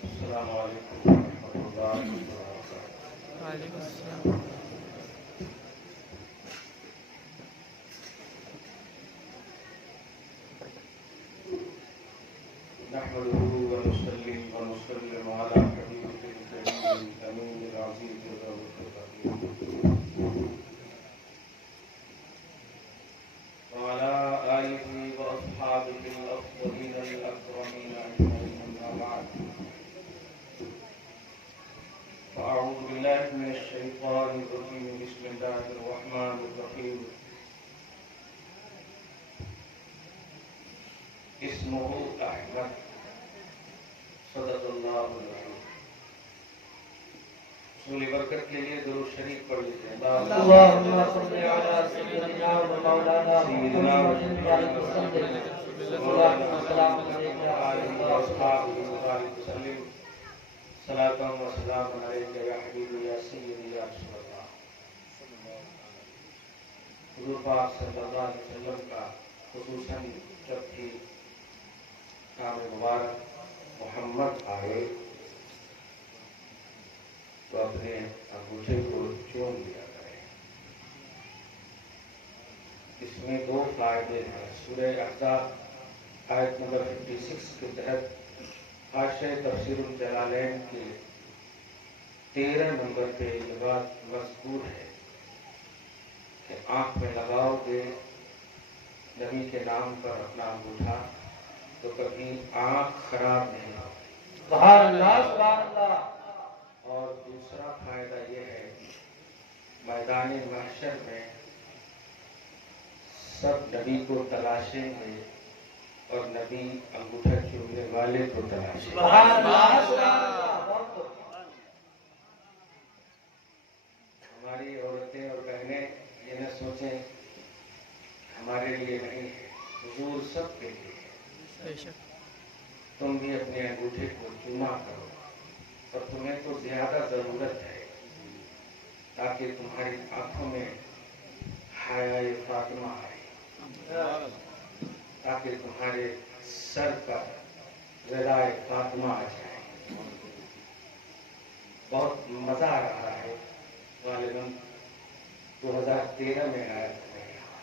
अस्सलामु अलैकुम वरहमतुल्लाहि वबरकातुहू। वालेकुम अस्सलाम। नहमदुहू व नुसल्ली व नुसल्लिमु अला हबीबिल करीमिल अमीनिल अज़ीज़िर रऊफ़िर रहीम व अला आलिहि व अस्हाबिहिल अफ़्ज़लीनल अकरमीन अजमईन अम्मा बअद। फ़अऊज़ु बिल्लाहि मिनश शैतानिर रजीम। बिस्मिल्लाहिर रहमानिर रहीम। इस्मुहु अहमद सदक़ल्लाहुल अज़ीम। रसूल बरकत के लिए दुरूद शरीफ पढ़ लीजिए। अल्लाहुम्मा सल्लि अला सय्यिदिना व मौलाना मुहम्मदिन व अलैहि वसल्लम। सल्लल्लाहु अलैहि वसल्लम। सलातन व सलाम अलैका या हबीबी या सय्यदी या रसूलल्लाह। हुज़ूर पाक सल्लल्लाहु अलैहि वसल्लम का खुसूसन जब भी नाम मुबारक मोहम्मद आए तो अपने अंगूठे को चूम लिया करें। इसमें दो फायदे हैं। सूरह अहज़ाब आयत नंबर 56 के तहत हाशिया तफसीरुल जलालैन के 13 नंबर पे ये बात मज़कूर है कि आँख में लगाओगे नबी के नाम पर अपना अंगूठा तो कभी आँख खराब नहीं होगी। सुभान अल्लाह, सुभान अल्लाह। और दूसरा फायदा यह है मैदान महशर में सब नबी को तलाशेंगे और नबी अंगूठा चूमने वाले को तलाशेंगे। सुभान अल्लाह, सुभान अल्लाह। हमारी औरतें और बहनें ये न सोचें हमारे लिए नहीं है, हुजूर सब के लिए है। बेशक। तुम भी अपने अंगूठे को चूमा करो और तुम्हें तो ज्यादा जरूरत है ताकि तुम्हारी आंखों में हयाए फातिमा आए, ताकि तुम्हारे सर पर रिदाए फातिमा आ जाए। बहुत मजा आ रहा है। गालिबन 2013 में आया था मैं यहाँ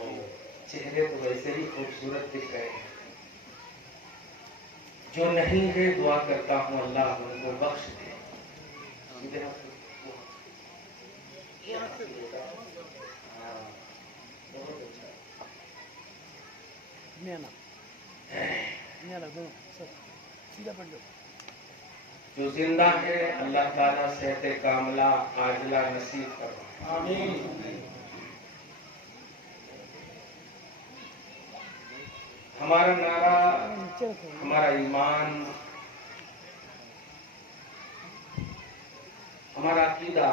और चेहरे तो वैसे ही खूबसूरत दिख रहे हैं। जो नहीं है दुआ करता हूँ अल्लाह उनको बख्श दे। जो जिंदा है अल्लाह ताला सेहते कामला आजला नसीब फरमाए। आमीन। हमारा नारा, हमारा ईमान, हमारा अकीदा,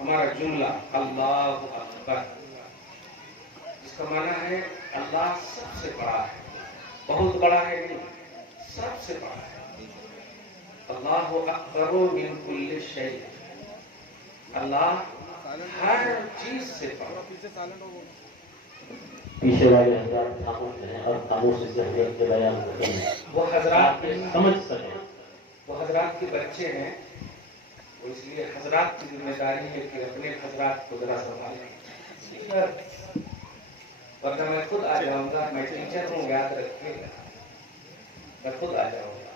हमारा जुमला अल्लाहु अकबर, इसका माना है अल्लाह सबसे बड़ा है। बहुत बड़ा है नहीं, सबसे बड़ा है। अल्लाहु अकबरु मिन कुल्लि शै। अल्लाह हर चीज से बड़ा। पीछे वाले हजरात खामोश हैं और खामोशी से हजरत के बयान को सुनें। वो हजरात के समझ सकें। वो हजरात के बच्चे हैं, वो इसलिए हजरात की जिम्मेदारी है कि अपने हजरात को जरा संभालें। वरना मैं खुद आ जाऊंगा, मैं टीचर हूँ याद रखिएगा, मैं खुद आ जाऊंगा।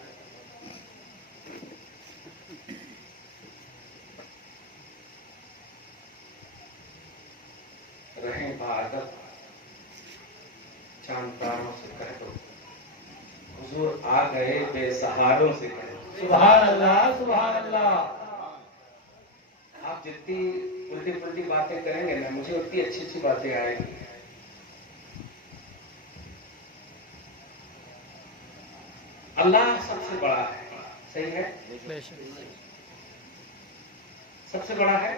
रहें बादत चांद तारों से कह दो, हुजूर आ गए बेसहारों से कह दो। सुभान अल्लाह, सुभान अल्लाह। आप जितनी उल्टी पुल्टी बातें करेंगे ना, मुझे उतनी अच्छी अच्छी बातें आएंगी। अल्लाह सबसे बड़ा है, सही है? बेशक। सबसे बड़ा है,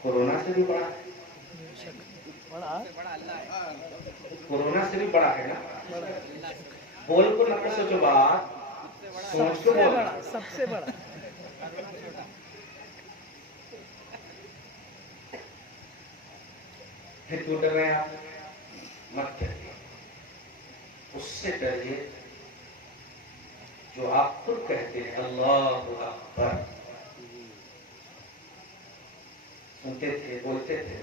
कोरोना से भी बड़ा है। बेशक। कोरोना से भी बड़ा है ना। बोल को न सोचो बात, सोच को बोल। सबसे बड़ा। फिर क्यों डर रहे हैं आप? मत डरिए, उससे डरिए जो आप खुद कहते हैं अल्लाहु अकबर, सुनते थे, बोलते थे।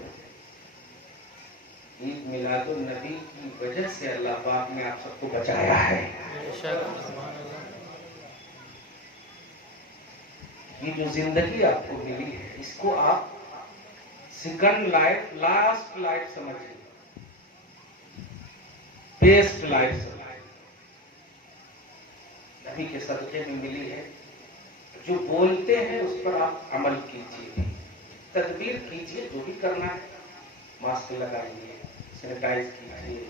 ईद मिलादुन नबी की वजह से अल्लाह पाक ने आप सबको बचाया है। ये जो जिंदगी आपको मिली है, इसको आप सेकंड लाइफ, लास्ट लाइफ समझिए, बेस्ट लाइफ समझिए। नबी के सदक़े में मिली है। जो बोलते हैं उस पर आप अमल कीजिए, तदबीर कीजिए, जो भी करना है, मास्क लगाइए, सैनिटाइज कीजिए।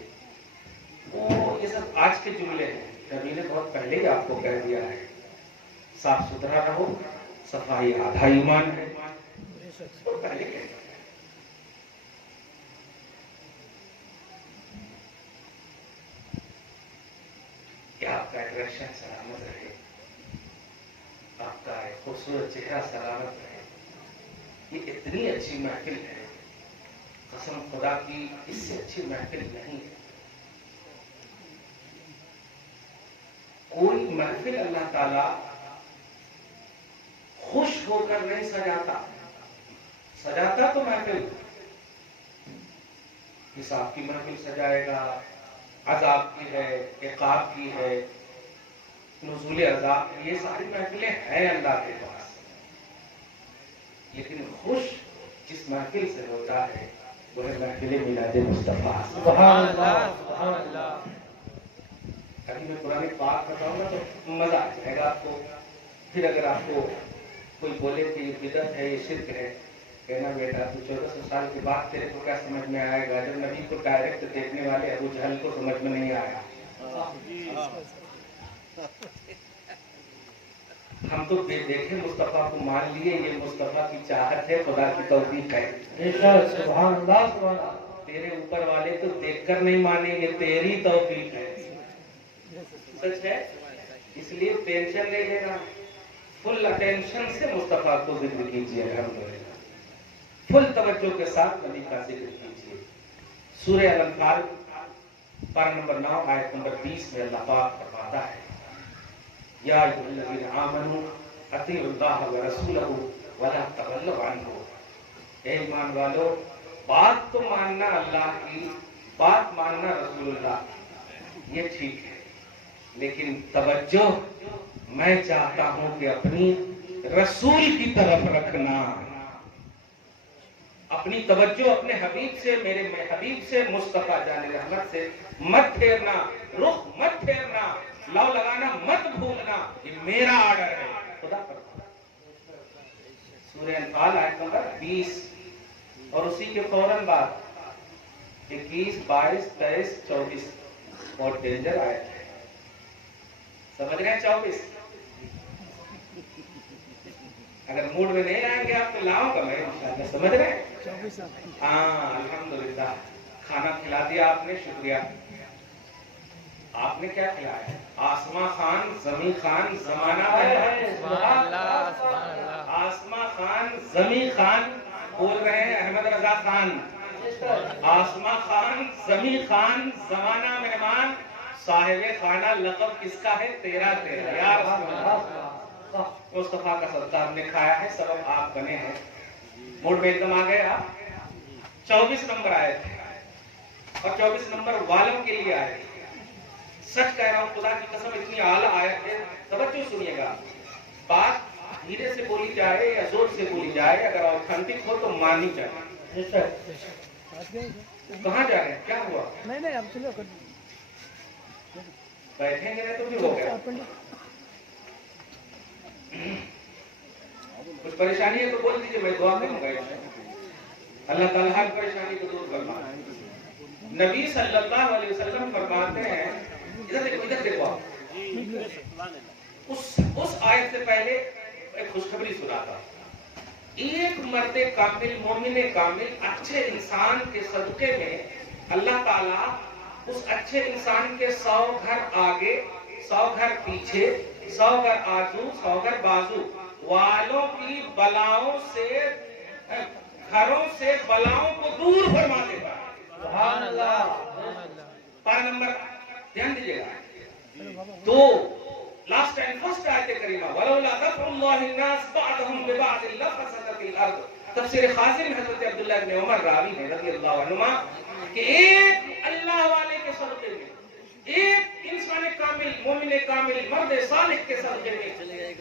वो ये सब आज के जुमले हैं। नबी ने बहुत पहले ही आपको कह दिया है, साफ सुथरा रहो, सफाई आधा ईमान है, तो पहले कह दिया। क्या आपका डायरेक्शन सलामत रहे, आपका एक खूबसूरत चेहरा सलामत रहे। ये इतनी अच्छी महफिल है, कसम खुदा की, इससे अच्छी महफिल नहीं है। कोई महफिल अल्लाह ताला खुश होकर नहीं सजाता। सजाता तो महफिल हिसाब की महफिल सजाएगा, अजाब की है, इक़ाब की है, नुज़ूल अजाब, ये सारी महफिलें हैं अल्लाह के पास। लेकिन खुश जिस महफिल से होता है वो है महफिल मिलाद मुस्तफा। सुभान अल्लाह, सुभान अल्लाह। अभी मैं पुरानी बात बताऊंगा तो मजा आ जाएगा आपको। फिर अगर आपको कोई बोले कि ये बिदअत है, ये शिर्क है, कहना बेटा तू 1400 साल के बाद तेरे को क्या समझ में आएगा, जब नबी को डायरेक्ट देखने वाले अबू जहल को समझ में नहीं आया। हम तो देखे मुस्तफा को मान लिए, ये मुस्तफा की चाहत है, खुदा की तौफीक है। सुभान अल्लाह, सुभान अल्लाह। तेरे ऊपर वाले तो देखकर नहीं मानेंगे, तेरी तौफीक है। सच है, इसलिए टेंशन नहीं लेना, फुल अटेंशन से मुस्तफा को जिक्र कीजिए, अल्हम्दुलिल्लाह, फुल तवज्जो के साथ नबी का जिक्र कीजिए। सूरह अल-अनफाल पारा नंबर 9 आयत नंबर 20 में अल्लाह पाक फरमाता है, या अय्युहल्लज़ीना आमनू अतीउल्लाह व रसूलहू व ला तवल्लू अन्हु। ए ईमान वालो, बात तो मानना अल्लाह की, बात मानना रसूलुल्लाह, ये ठीक है, लेकिन तवज्जो मैं चाहता हूं कि अपनी रसूल की तरफ रखना। अपनी तवज्जो अपने हबीब से, मेरे हबीब से, मुस्तफा जाने रहमत से मत फेरना, रुख मत फेरना, लव लगाना मत भूलना, ये मेरा ऑर्डर है खुदा पर। सूरह अनफाल आयत नंबर 20 और उसी के फौरन बाद 21, 22, 23, 24 बहुत डेंजर आयत है। समझ रहे हैं? 24 अगर मूड में नहीं आएंगे आप तो लाऊंगा मैं इंशाल्लाह। समझ रहे हैं? 24। हाँ, अल्हम्दुलिल्लाह। खाना खिला दिया आपने, शुक्रिया। आपने क्या खिलाया? आसमा खान, जमी खान, जमाना आसमा खान, जमी खान बोल रहे हैं अहमद रजा खान। आसमा खान, जमी खान, जमाना मेहमान, साहिब खाना लक़ब किसका है? तेरा तेरा। यार मुस्तफा का सदका हमने खाया है, सबब आप बने हैं। मूड में एकदम आ गए आप। 24 नंबर आए थे और 24 नंबर वालों के लिए आए। सच कह रहा हूं, खुदा की कसम, इतनी आला आयत है। तवज्जो सुनिएगा, बात धीरे से बोली जाए या जोर से बोली जाए, अगर ऑथेंटिक हो तो मानी जाए। कहाँ जा रहे हैं? क्या हुआ? नहीं अब चलो, बैठेंगे नहीं तो फिर हो गया। कुछ परेशानी है तो बोल दीजिए, मैं दुआ करूंगा। अल्लाह ताला हर परेशानी को दूर फरमाए। नबी सल्लल्लाहु अलैहि वसल्लम फरमाते हैं, इधर देखो आप। उस आयत से पहले एक खुशखबरी सुनाता। एक मर्दे कामिल, मोमिने कामिल, अच्छे इंसान के सदके में अल्लाह ताला उस अच्छे इंसान के 100 घर आगे, 100 घर पीछे, 100 घर आजू, 100 घर बाजू वालों की बलाओं से, घरों से बलाओं को दूर फरमा देगा। सुभान अल्लाह। पारा नंबर ध्यान दीजिएगा 2, लास्ट एंड फर्स्ट आयत करीमा वलौला दफ़उल्लाहि अन्नास बअदहुम बिबअद लफसदतिल अर्द। तफसीर खासिर में हजरत अब्दुल्लाह इब्न उमर रावी है रज़ियल्लाहु अन्हुमा कि एक अल्लाह वाले के सदक़े में, एक इंसान कामिल, मोमिन कामिल, मर्द सालिह के सदक़े में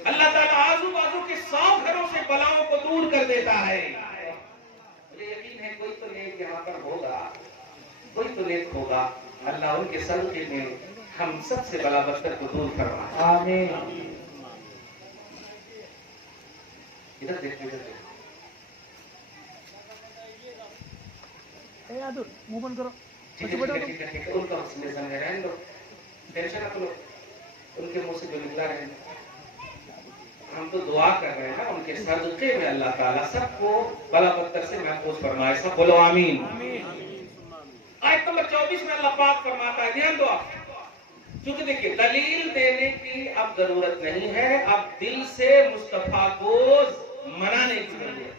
अल्लाह ताला आजू बाजू के 100 घरों से बलाओं को दूर कर देता है। मुझे यकीन है कोई तो नेक यहाँ पर होगा, कोई तो नेक होगा। अल्लाह उनके सदक़े में हम सबसे बला बख्तर को दूर फरमाए। आमीन। इधर देखिए, इधर देखिए। ए आदुर मुंह बंद करो। ठीक है, ठीक है, ठीक है। उनका उसमें समझ रहे हैं लोग, टेंशन आप लोग उनके मुंह से जो निकला है, हम तो दुआ कर रहे हैं ना उनके सदक़े में अल्लाह ताला सबको बला बख्तर से महफूज फरमाए। सब बोलो आमीन। आयत नंबर 24 में अल्लाह पाक फरमाता है, ध्यान दो आप, क्योंकि देखिए दलील देने की अब जरूरत नहीं है, अब दिल से मुस्तफा को मनाने की जरूरत है।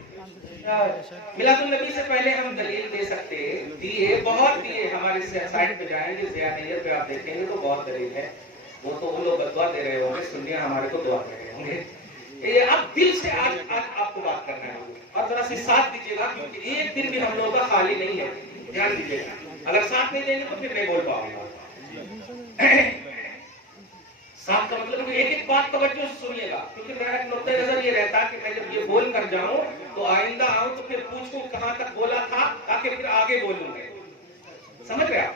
मिलादुन नबी से पहले हम दलील दे सकते, दिए, बहुत दिए। हमारे साइड पे जाएंगे ज़ियानियत पे आप देखेंगे तो बहुत दलील है। वो तो वो लोग बदवा दे रहे होंगे, सुन्नियां हमारे को दुआ दे रहे होंगे। ये अब दिल से आज आपको बात करना है और जरा से साथ दीजिएगा, क्योंकि एक दिन भी हम लोगों का खाली नहीं है। ध्यान दीजिएगा, अगर साथ नहीं देंगे तो फिर नहीं बोल पाऊंगा। साथ का मतलब एक एक बात तवज्जो से सुनिएगा, क्योंकि मेरा एक नुक्ता नजर ये रहता है कि मैं जब ये बोल कर जाऊं तो आइंदा आऊं तो फिर पूछूं कहां तक बोला था, ताकि फिर आगे बोलूंगे। समझ रहे आप?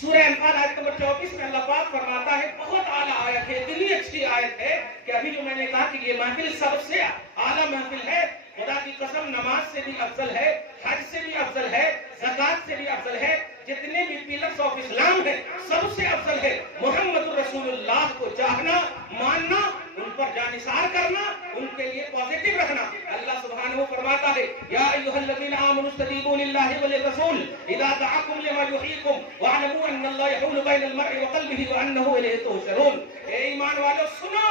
सूरह अनफाल आयत नंबर 24 में अल्लाह पाक फरमाता है, बहुत आला आयत है, इतनी अच्छी आयत है कि अभी जो मैंने कहा कि ये महफिल सबसे आला महफिल है। खुदा की कसम, नमाज से भी अफजल है, हज से भी अफजल है, ज़कात से भी अफजल है, जितने भी पिलर्स ऑफ इस्लाम है सबसे अफजल है मोहम्मद रसूलुल्लाह को चाहना, मानना, उन पर जानिसार करना, उनके लिए पॉजिटिव रखना। अल्लाह सुब्हानहू फरमाता है, या अय्युहल्लज़ीना आमनू इस्तजीबू लिल्लाहि व लिर्रसूल इज़ा दअाकुम लिमा युहयीकुम वअलमू अन्नल्लाह यहूलु बैनल मर्इ व क़ल्बिही व अन्नहु इलैहि तुहशरून। ए ईमान वालों सुनो,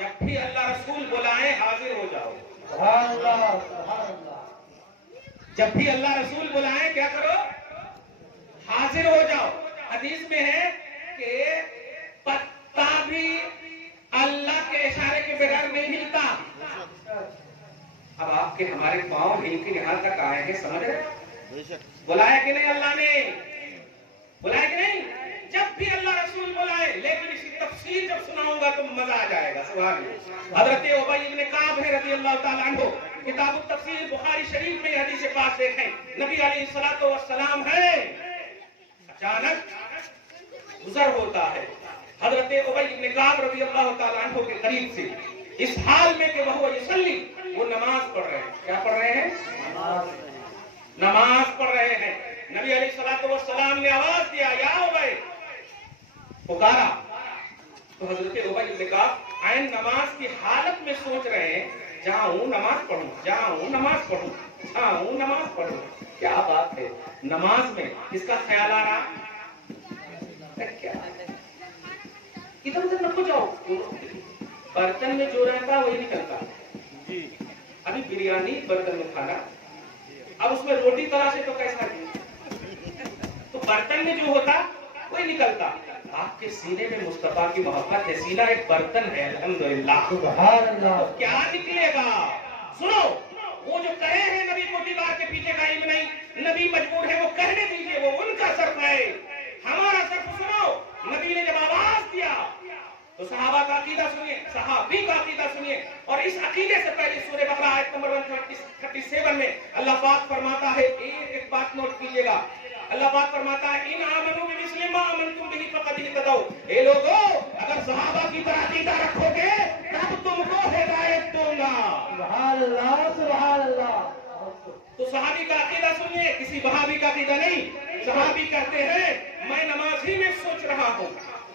जब भी अल्लाह रसूल बुलाए हाजिर हो जाओ। सुभान अल्लाह, सुभान अल्लाह। जब भी अल्लाह रसूल बुलाए क्या करो? हाजिर हो जाओ। हदीस में है कि पत्ता भी अल्लाह के इशारे के बगैर नहीं हिलता। अब आपके हमारे पांव हिल के यहां तक आए हैं, समझ रहे? बुलाया कि नहीं अल्लाह ने? बुलाया कि नहीं? जब भी अल्लाह रसूल बुलाए, लेकिन इसकी तफसीर जब सुनाऊंगा तो मजा आ जाएगा। सुभान अल्लाह। हजरत उबई इब्न काब है रज़ियल्लाहु ताला अन्हु, किताब तफसीर बुखारी शरीफ में हदीस पाक देखें, नबी अलैहिस्सलातु वस्सलाम है, अचानक गुजर होता है हजरत उबई इब्न काब रज़ियल्लाहु ताला अन्हु के करीब से, इस हाल में कि वह यसल्ली, वो नमाज पढ़ रहे हैं। क्या पढ़ रहे हैं? नमाज पढ़ रहे हैं। नबी अलैहिस्सलातु वस्सलाम ने आवाज दिया, या उबई, पुकारा। तो हजरत उबई इब्न काब आयन नमाज की हालत में सोच रहे हैं, जाऊं नमाज पढ़ूं, जाऊं नमाज पढ़ूं, जाऊं नमाज पढ़ूं। क्या बात है, नमाज में किसका ख्याल आ रहा? क्या इधर उधर नको जाओ, बर्तन में जो रहता वही निकलता। अभी बिरयानी बर्तन में खाना, अब उसमें रोटी तलाशे तो कैसा नहीं? तो बर्तन में जो होता वही निकलता। आपके सीने में मुस्तफा की मोहब्बत है, सीना एक बर्तन है, अल्हम्दुलिल्लाह। सुभान अल्लाह। तो क्या निकलेगा? सुनो, वो जो कहे हैं नबी को दीवार के पीछे का इल्म नहीं, नबी मजबूर है, वो कहने दीजिए, वो उनका सर्फ है, हमारा सर्फ सुनो। नबी ने जब आवाज दिया तो सहाबा का अकीदा सुनिए, सहाबी का अकीदा सुनिए। और इस अकीदे से पहले सूरह बकरा आयत नंबर 137 में अल्लाह पाक फरमाता है, एक बात नोट कीजिएगा, अल्लाह पाक फरमाता है, इन आमनू बिमिस्लि मा आमनतुम बिही फक़द इहतदौ। ए लोगो, अगर सहाबा की तरह अकीदा रखोगे तब तुमको हिदायत दूंगा। सुभान अल्लाह, सुभान अल्लाह। तो सहाबी का अकीदा सुनिए, किसी वहाबी का अकीदा नहीं। सहाबी कहते हैं, मैं नमाज ही में सोच रहा हूँ।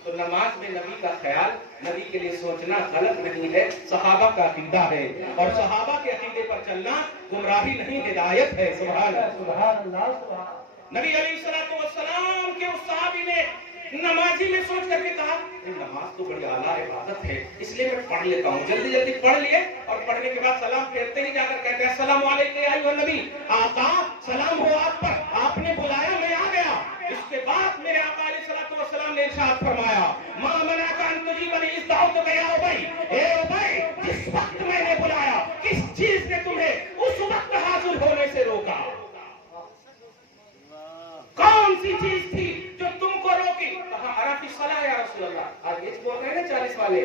तो नमाज में नबी का ख्याल, नबी के लिए सोचना गलत नहीं है, सहाबा का अकीदा है। और सहाबा के अकीदे पर चलना गुमराही नहीं, हिदायत है। सुभान अल्लाह, सुभान अल्लाह, सुभान। नबी अलैहिस्सलातु वस्सलाम के उस सहाबी ने नमाजी में सोच करके कहा, नमाज तो बड़ी आला इबादत है, इसलिए मैं पढ़ लेता हूँ। जल्दी जल्दी पढ़ लिए और पढ़ने के बाद सलाम फेरते ही जाकर कहते हैं, अस्सलामु अलैका या अय्युहन नबी, आका सलाम हो आप पर, आपने बुलाया मैं आ गया। इसके बाद मेरे आका अलैहिस्सलातु वस्सलाम ने इरशाद फरमाया, मा मनाका अन तुजीबनी इज़ जाओ तो गया उबई, ए उबई, जिस वक्त मैंने बुलाया किस चीज ने तुम्हें उस वक्त हाजिर होने से रोका? कौन सी चीज थी जो तुमको रोकी? कहा अरफी सलाह या रसूल अल्लाह। आगे बोल रहे हैं ना 40 वाले,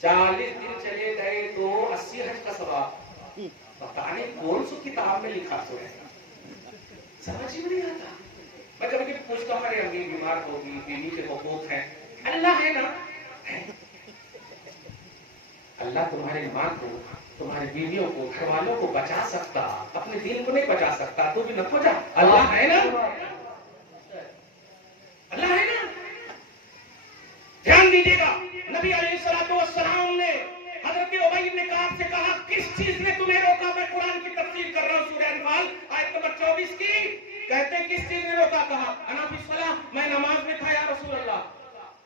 40 दिन चले गए तो 80 हज का सवाब। पता नहीं कौन सी किताब में लिखा तो है, समझ ही नहीं आता। मैं कभी कभी पूछता हूँ, अरे अम्मी बीमार होगी, बीवी के हुकूक हैं, अल्लाह है ना, अल्लाह तुम्हारी माँ को, तुम्हारी बीवियों को, घर वालों को बचा सकता, अपने दीन को नहीं बचा सकता, तू भी न बचा। अल्लाह है ना, अल्लाह है ना। ध्यान दीजिएगा, नबी अलैहिस्सलाम ने हजरत उबई इब्न काब से कहा, किस चीज ने तुम्हें रोका? मैं कुरान की तफसीर कर रहा हूँ, सूरह अनफाल आयत नंबर 24 की। कहते किस चीज ने रोका? कहा अना फी सलाह, मैं नमाज में था या रसूल अल्लाह।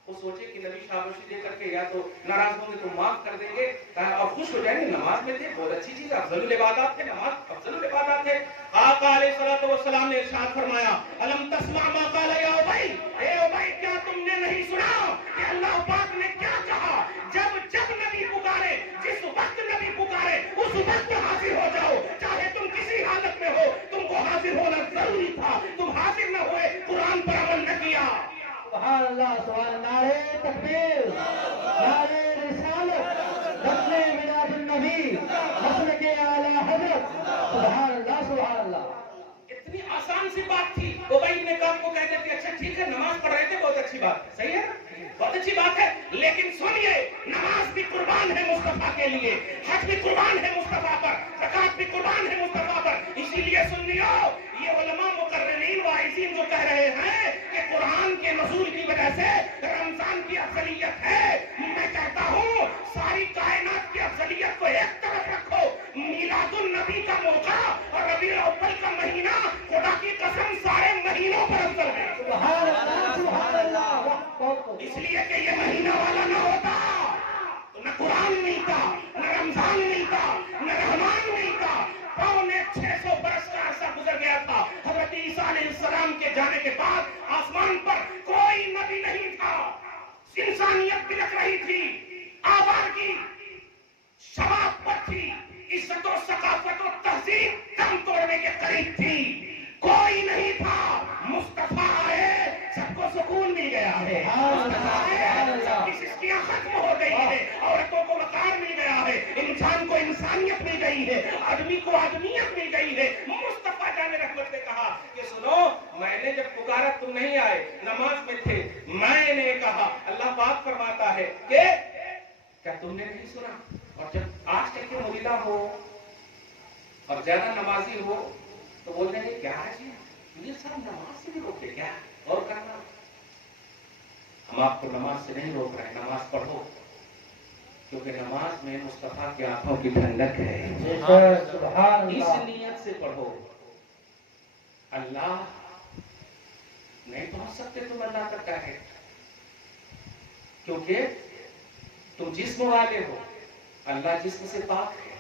वो सोचे कि नबी शाबाशी दे करके या तो नाराज होंगे तो माफ कर देंगे और खुश हो जाएंगे, नमाज में थे, बहुत अच्छी चीज, अफजलुल इबादत थे, नमाज अफजलुल इबादत थे। आका अलैहिस्सलातु वस्सलाम ने इरशाद फरमाया, अलम तस्मा मा क़ाल या उबई, ए उबई, क्या तुमने नहीं सुना कि अल्लाह पाक ने क्या कहा? जब जब नबी पुकारे, जिस वक्त नबी पुकारे, उस वक्त हाजिर हो जाओ, चाहे तुम किसी हालत में हो, तुमको हाजिर होना जरूरी था, तुम हाजिर न हुए, कुरान पर अमल न किया। सुभान अल्लाह, सुभान नारे तकबीर, नारे रिसालत, दफ्ने मिलादुन नबी, मसलके आला हजरत, सुभान अल्लाह, सुभान अल्लाह। इतनी आसान सी बात थी। उबई इब्न काब को कहते थे, अच्छा ठीक है, नमाज पढ़ रहे थे, बहुत अच्छी बात है, सही है, बहुत अच्छी बात है, लेकिन सुनिए, नमाज भी कुर्बान है मुस्तफा के लिए, हज भी कुर्बान है मुस्तफा पर, ज़कात भी कुर्बान है मुस्तफा पर। इसीलिए सुनियो, ये उलमा मुकर्रिरीन वाइज़ीन जो कह रहे हैं कि कुरान के नज़ूल की वजह से रमजान की अफजलियत है, मैं कहता हूँ सारी कायनात की अफजलियत को एक तरफ रखो, मीलादुन नबी का मौका और रबीउल अव्वल का महीना, खुदा की कसम सारे महीनों पर अफजल है। सुभान अल्लाह, सुभान अल्लाह। इसलिए कि ये महीना वाला न होता तो न कुरान मिलता, न रमजान मिलता, न रहमान मिलता। 650 बरस का अरसा गुजर गया था। हजरत ईसा अलैहिस्सलाम के जाने के बाद आसमान पर कोई नबी नहीं था, इंसानियत बिलख रही थी, आवारगी शबाब पर थी, इज्जत और सकाफत और तहजीब दम तोड़ने के करीब थी, कोई नहीं था। मुस्तफा आए, सबको सुकून मिल गया है, सबकी शिष्टियां खत्म हो गई है, औरतों को वकार मिल गया है, इंसान को इंसानियत मिल गई है, आदमी को आदमियत मिल गई है। मुस्तफा जाने रहमत ने कहा कि सुनो, मैंने जब पुकारा तुम नहीं आए, नमाज में थे, मैंने कहा, अल्लाह पाक फरमाता है कि क्या तुमने नहीं सुना? और जब आज तक के मुरीदा हो और ज्यादा नमाजी हो तो बोलते हैं क्या है ये सब नमाज से भी रोके क्या और करना? हम आपको नमाज से नहीं रोक रहे, नमाज पढ़ो, क्योंकि नमाज में मुस्तफा की आंखों की ठंडक है। इस नियत से पढ़ो। अल्लाह नहीं पहुंच सकते तुम अल्लाह तक डायरेक्ट, क्योंकि तुम जिस्म वाले हो, अल्लाह जिस्म से पाक है,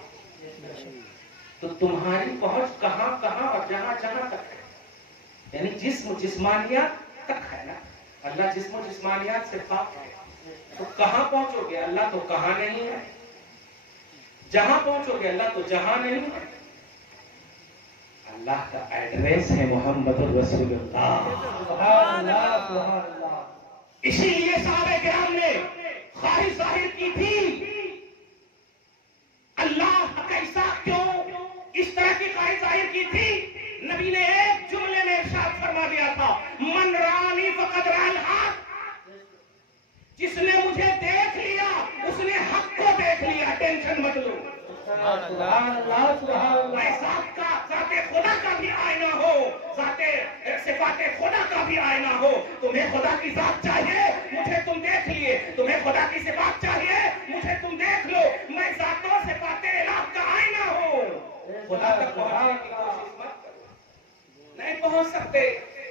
तो तुम्हारी पहुंच कहां कहां और जहां जहां तक है, यानी जिस्म जिस्मानियत तक है ना, अल्लाह जिस्म जिस्मानियत से पाक है, तो कहां पहुंचोगे? अल्लाह तो कहां नहीं है, जहां पहुंचोगे अल्लाह तो जहां नहीं है। अल्लाह का एड्रेस है मोहम्मद रसूलुल्लाह। इसीलिए सहाबा किराम ने ख्वाहिश जाहिर की थी, अल्लाह कैसा क्यों, इस तरह की ख्वाहिश जाहिर की थी। नबी ने एक जुमले में इरशाद फरमा दिया था, मन रानी फकद राल हक, जिसने मुझे देख लिया उसने हक को देख लिया, टेंशन मत लो। जाते खुदा का भी आईना हो, जाते सिफाते खुदा का भी आईना हो। तुम्हें खुदा की जात चाहिए, मुझे तुम देख लिए, तुम्हें खुदा की सिफात चाहिए, मुझे तुम देख लो, मैं जातों सिफाते इलाह का आईना हूँ। खुदा तक पहुंचने की कोशिश मत करो, नहीं पहुंच सकते,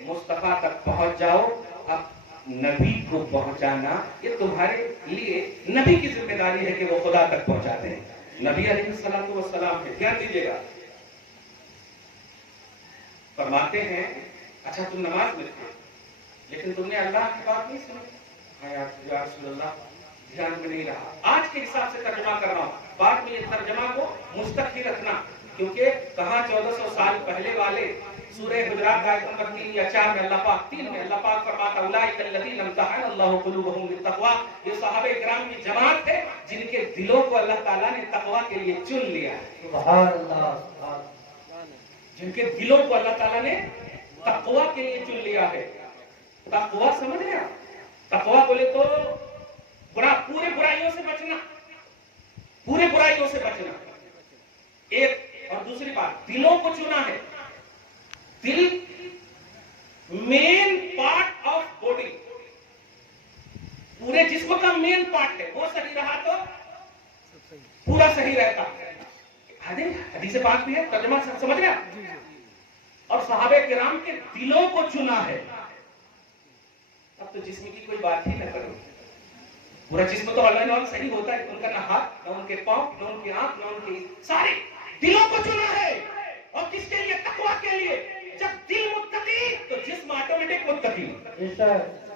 मुस्तफा तक पहुंच जाओ। अब नबी को पहुंचाना ये तुम्हारे लिए नबी की जिम्मेदारी है कि वो खुदा तक पहुंचाते हैं। नबी अलैहिस्सलातु वस्सलाम है, ध्यान दीजिएगा, फरमाते हैं, अच्छा तुम नमाज में थे, लेकिन तुमने अल्लाह की बात नहीं सुनी। हाँ या रसूल अल्लाह, ध्यान में नहीं रहा। आज के हिसाब से तर्जमा कर रहा हूँ, बाद में ये तर्जमा को मुस्तकिल रखना, क्योंकि कहाँ 1400 साल पहले वाले सूरह हुजरात आयत नंबर 3 या 4 में अल्लाह पाक 3 में अल्लाह पाक फरमाता उलाइका अल्लज़ीना इम्तहन अल्लाहु कुलूबहुम लित्तक़वा, ये सहाबे किराम की जमात है जिनके दिलों को अल्लाह ताला ने तकवा के लिए चुन लिया है। सुभान अल्लाह, जिनके दिलों को अल्लाह ताला ने तकवा के लिए चुन लिया है। तकवा समझ रहे हैं? तकवा बोले तो पूरे बुराइयों से बचना, पूरे बुराइयों से बचना एक, और दूसरी बात दिलों को चुना है। दिल मेन पार्ट ऑफ बॉडी, पूरे जिस्म का मेन पार्ट है, वो सही रहा तो पूरा सही रहता। हदीस पाक भी है, तर्जुमा समझ रहे आप? और सहाबे किराम के दिलों को चुना है। अब तो जिस्म की कोई बात ही न करो, पूरा जिस्म तो अल्लाह ने सही होता है, उनका ना हाथ, ना उनके पांव, ना उनकी आंख, ना उनके सारे दिलों को चुना है। और किसके लिए? तकवा के लिए। जब दिल मुत्तकी तो जिस्म ऑटोमेटिक मुत्तकी,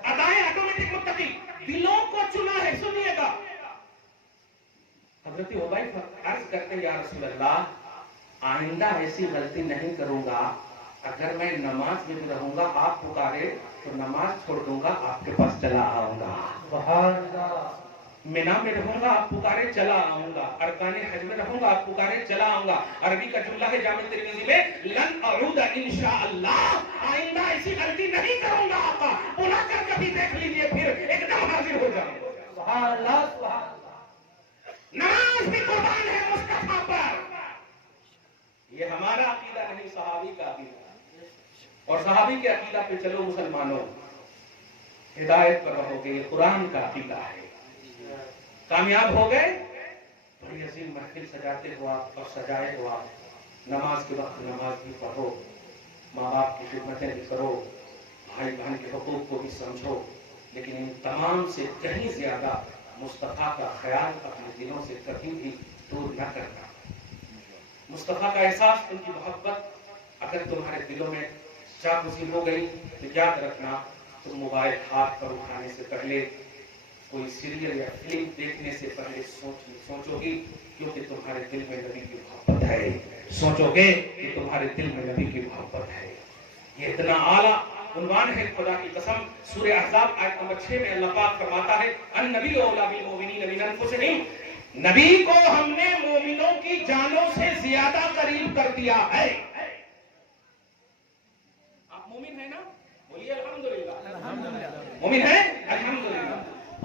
अदाएं ऑटोमेटिक मुत्तकी। दिलों को चुना है। सुनिएगा, हजरत उबैय अर्ज करते हैं या रसूल अल्लाह, आइंदा ऐसी गलती नहीं करूंगा, अगर मैं नमाज में भी रहूंगा आप पुकारे तो नमाज छोड़ दूंगा, आपके पास चला आऊंगा। सुभान अल्लाह। मिना में रहूंगा आप पुकारे चला आऊंगा, अरकाने हज में रहूंगा आप पुकारे चला आऊंगा। अरबी का जुमला है जामे तिर्मिज़ी में, लन अऊदा इंशाअल्लाह, आइंदा ऐसी गलती नहीं करूंगा आका, बुलाकर कभी देख लीजिए फिर एकदम हाजिर हो जाऊंगा। सुभान अल्लाह, सुभान अल्लाह। नमाज भी कुर्बान है मुस्तफा पर। ये हमारा अकीदा नहीं, सहाबी का अकीदा। और सहाबी के अकीदा पे चलो मुसलमानों, हिदायत पर रहोगे। ये कुरान का अकीदा है। कामयाब हो गए, बड़ी अजीम महफिल सजाते हो आप और सजाए हो आप। नमाज के वक्त नमाज भी पढ़ो, माँ बाप की खिदमतें भी करो, भाई बहन के हुकूक को भी समझो, लेकिन इन तमाम से कहीं ज्यादा मुस्तफा का ख्याल अपने दिलों से कभी भी दूर न करना। मुस्तफा का एहसास, उनकी मोहब्बत अगर तुम्हारे दिलों में जागुज़ी हो गई तो याद रखना, तुम मोबाइल हाथ पर उठाने से पहले, कोई सीरियल या फिल्म देखने से पहले सोचोगी, क्योंकि तुम्हारे दिल में नबी की मोहब्बत है। सोचोगे कि तुम्हारे दिल में नबी की मोहब्बत है। ये इतना आला उन्वान है, खुदा की कसम। सूरह अहज़ाब आयत नंबर 6 में अल्लाह पाक फरमाता है, अन्नबी औला बिल मोमिनीन मिन अनफुसिहिम, नबी को हमने मोमिनों की जानों से ज्यादा करीब कर दिया है। आप मोमिन है ना? बोलिए अल्हम्दुलिल्लाह। मोमिन है? अल्हम्दुलिल्लाह।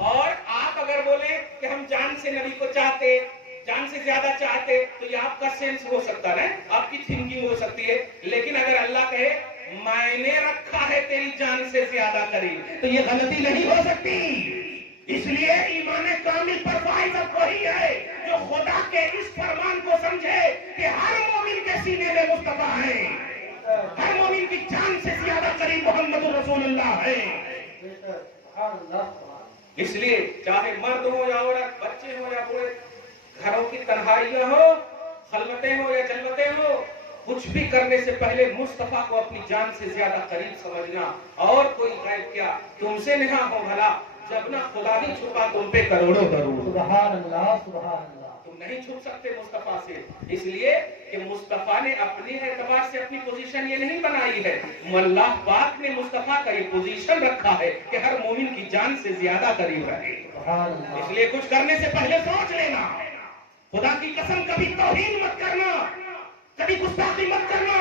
और आप अगर बोले कि हम जान से नबी को चाहते, जान से ज्यादा चाहते, तो ये आपका सेंस हो सकता है, आपकी थिंकिंग हो सकती है। लेकिन अगर अल्लाह कहे मैंने रखा है तेरी जान से ज्यादा करीब, तो ये गलती नहीं हो सकती। इसलिए ईमान कामिल पर फाइज वही है जो खुदा के इस फरमान को समझे कि हर मोमिन के सीने में मुस्तफा है, हर मोमिन की जान से ज्यादा करीब मोहम्मद रसूलुल्लाह है। इसलिए चाहे मर्द हो या औरत, बच्चे हो या बूढ़े, घरों की तन्हाइयां हो, खलवतें हो या जलवतें हो, कुछ भी करने से पहले मुस्तफा को अपनी जान से ज्यादा करीब समझना। और कोई गैर क्या तुमसे नेहा हो भला, जब ना खुदा नहीं छुपा तुम पे करोड़ों दरूद। सुभान अल्लाह, सुभान अल्लाह। तुम नहीं छुप सकते मुस्तफा से, इसलिए कि मुस्तफा ने अपने एतबार से अपनी पोजीशन ये नहीं बनाई है, अल्लाह पाक ने मुस्तफा का ये पोजीशन रखा है कि हर मोमिन की जान से ज्यादा करीब रहे। इसलिए कुछ करने से पहले सोच लेना, खुदा की कसम कभी तौहीन मत करना, कभी गुस्ताखी मत करना,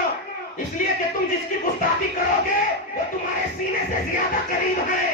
इसलिए कि तुम जिसकी गुस्ताखी करोगे वो तुम्हारे सीने से ज्यादा करीब है।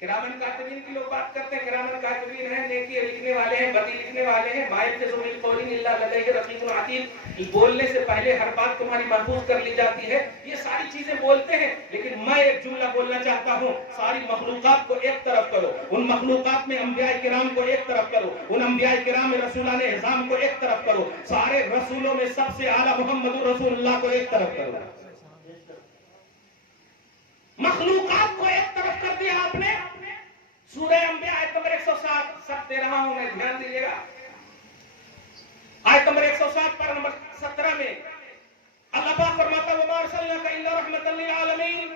किरामन कातिबीन की लोग बात करते हैं, किरामन कातिबीन है, नेकी लिखने वाले हैं, बदी लिखने वाले हैं, माइल के जुमिल कौलिन इल्ला लदैहि रकीबुन अतीद, बोलने से पहले हर बात तुम्हारी महफूज कर ली जाती है। ये सारी चीजें बोलते हैं, लेकिन मैं एक जुमला बोलना चाहता हूँ, सारी मखलूकात को एक तरफ करो, उन मखलूकात में अंबिया किराम को एक तरफ करो, उन अंबिया किराम में रसूलाने इज़ाम को एक तरफ करो, सारे रसूलों में सबसे आला मोहम्मद रसूलुल्लाह को एक तरफ करो। मखलूकात को एक तरफ कर दिया आपने। सूरह अंबिया आयत नंबर 107 सब दे रहा हूं मैं, ध्यान दीजिएगा। आयत नंबर 107 पर नंबर 17 में अल्लाह पाक फरमाता है, वमा अरसलनाका इल्ला रहमतल लिल आलमीन,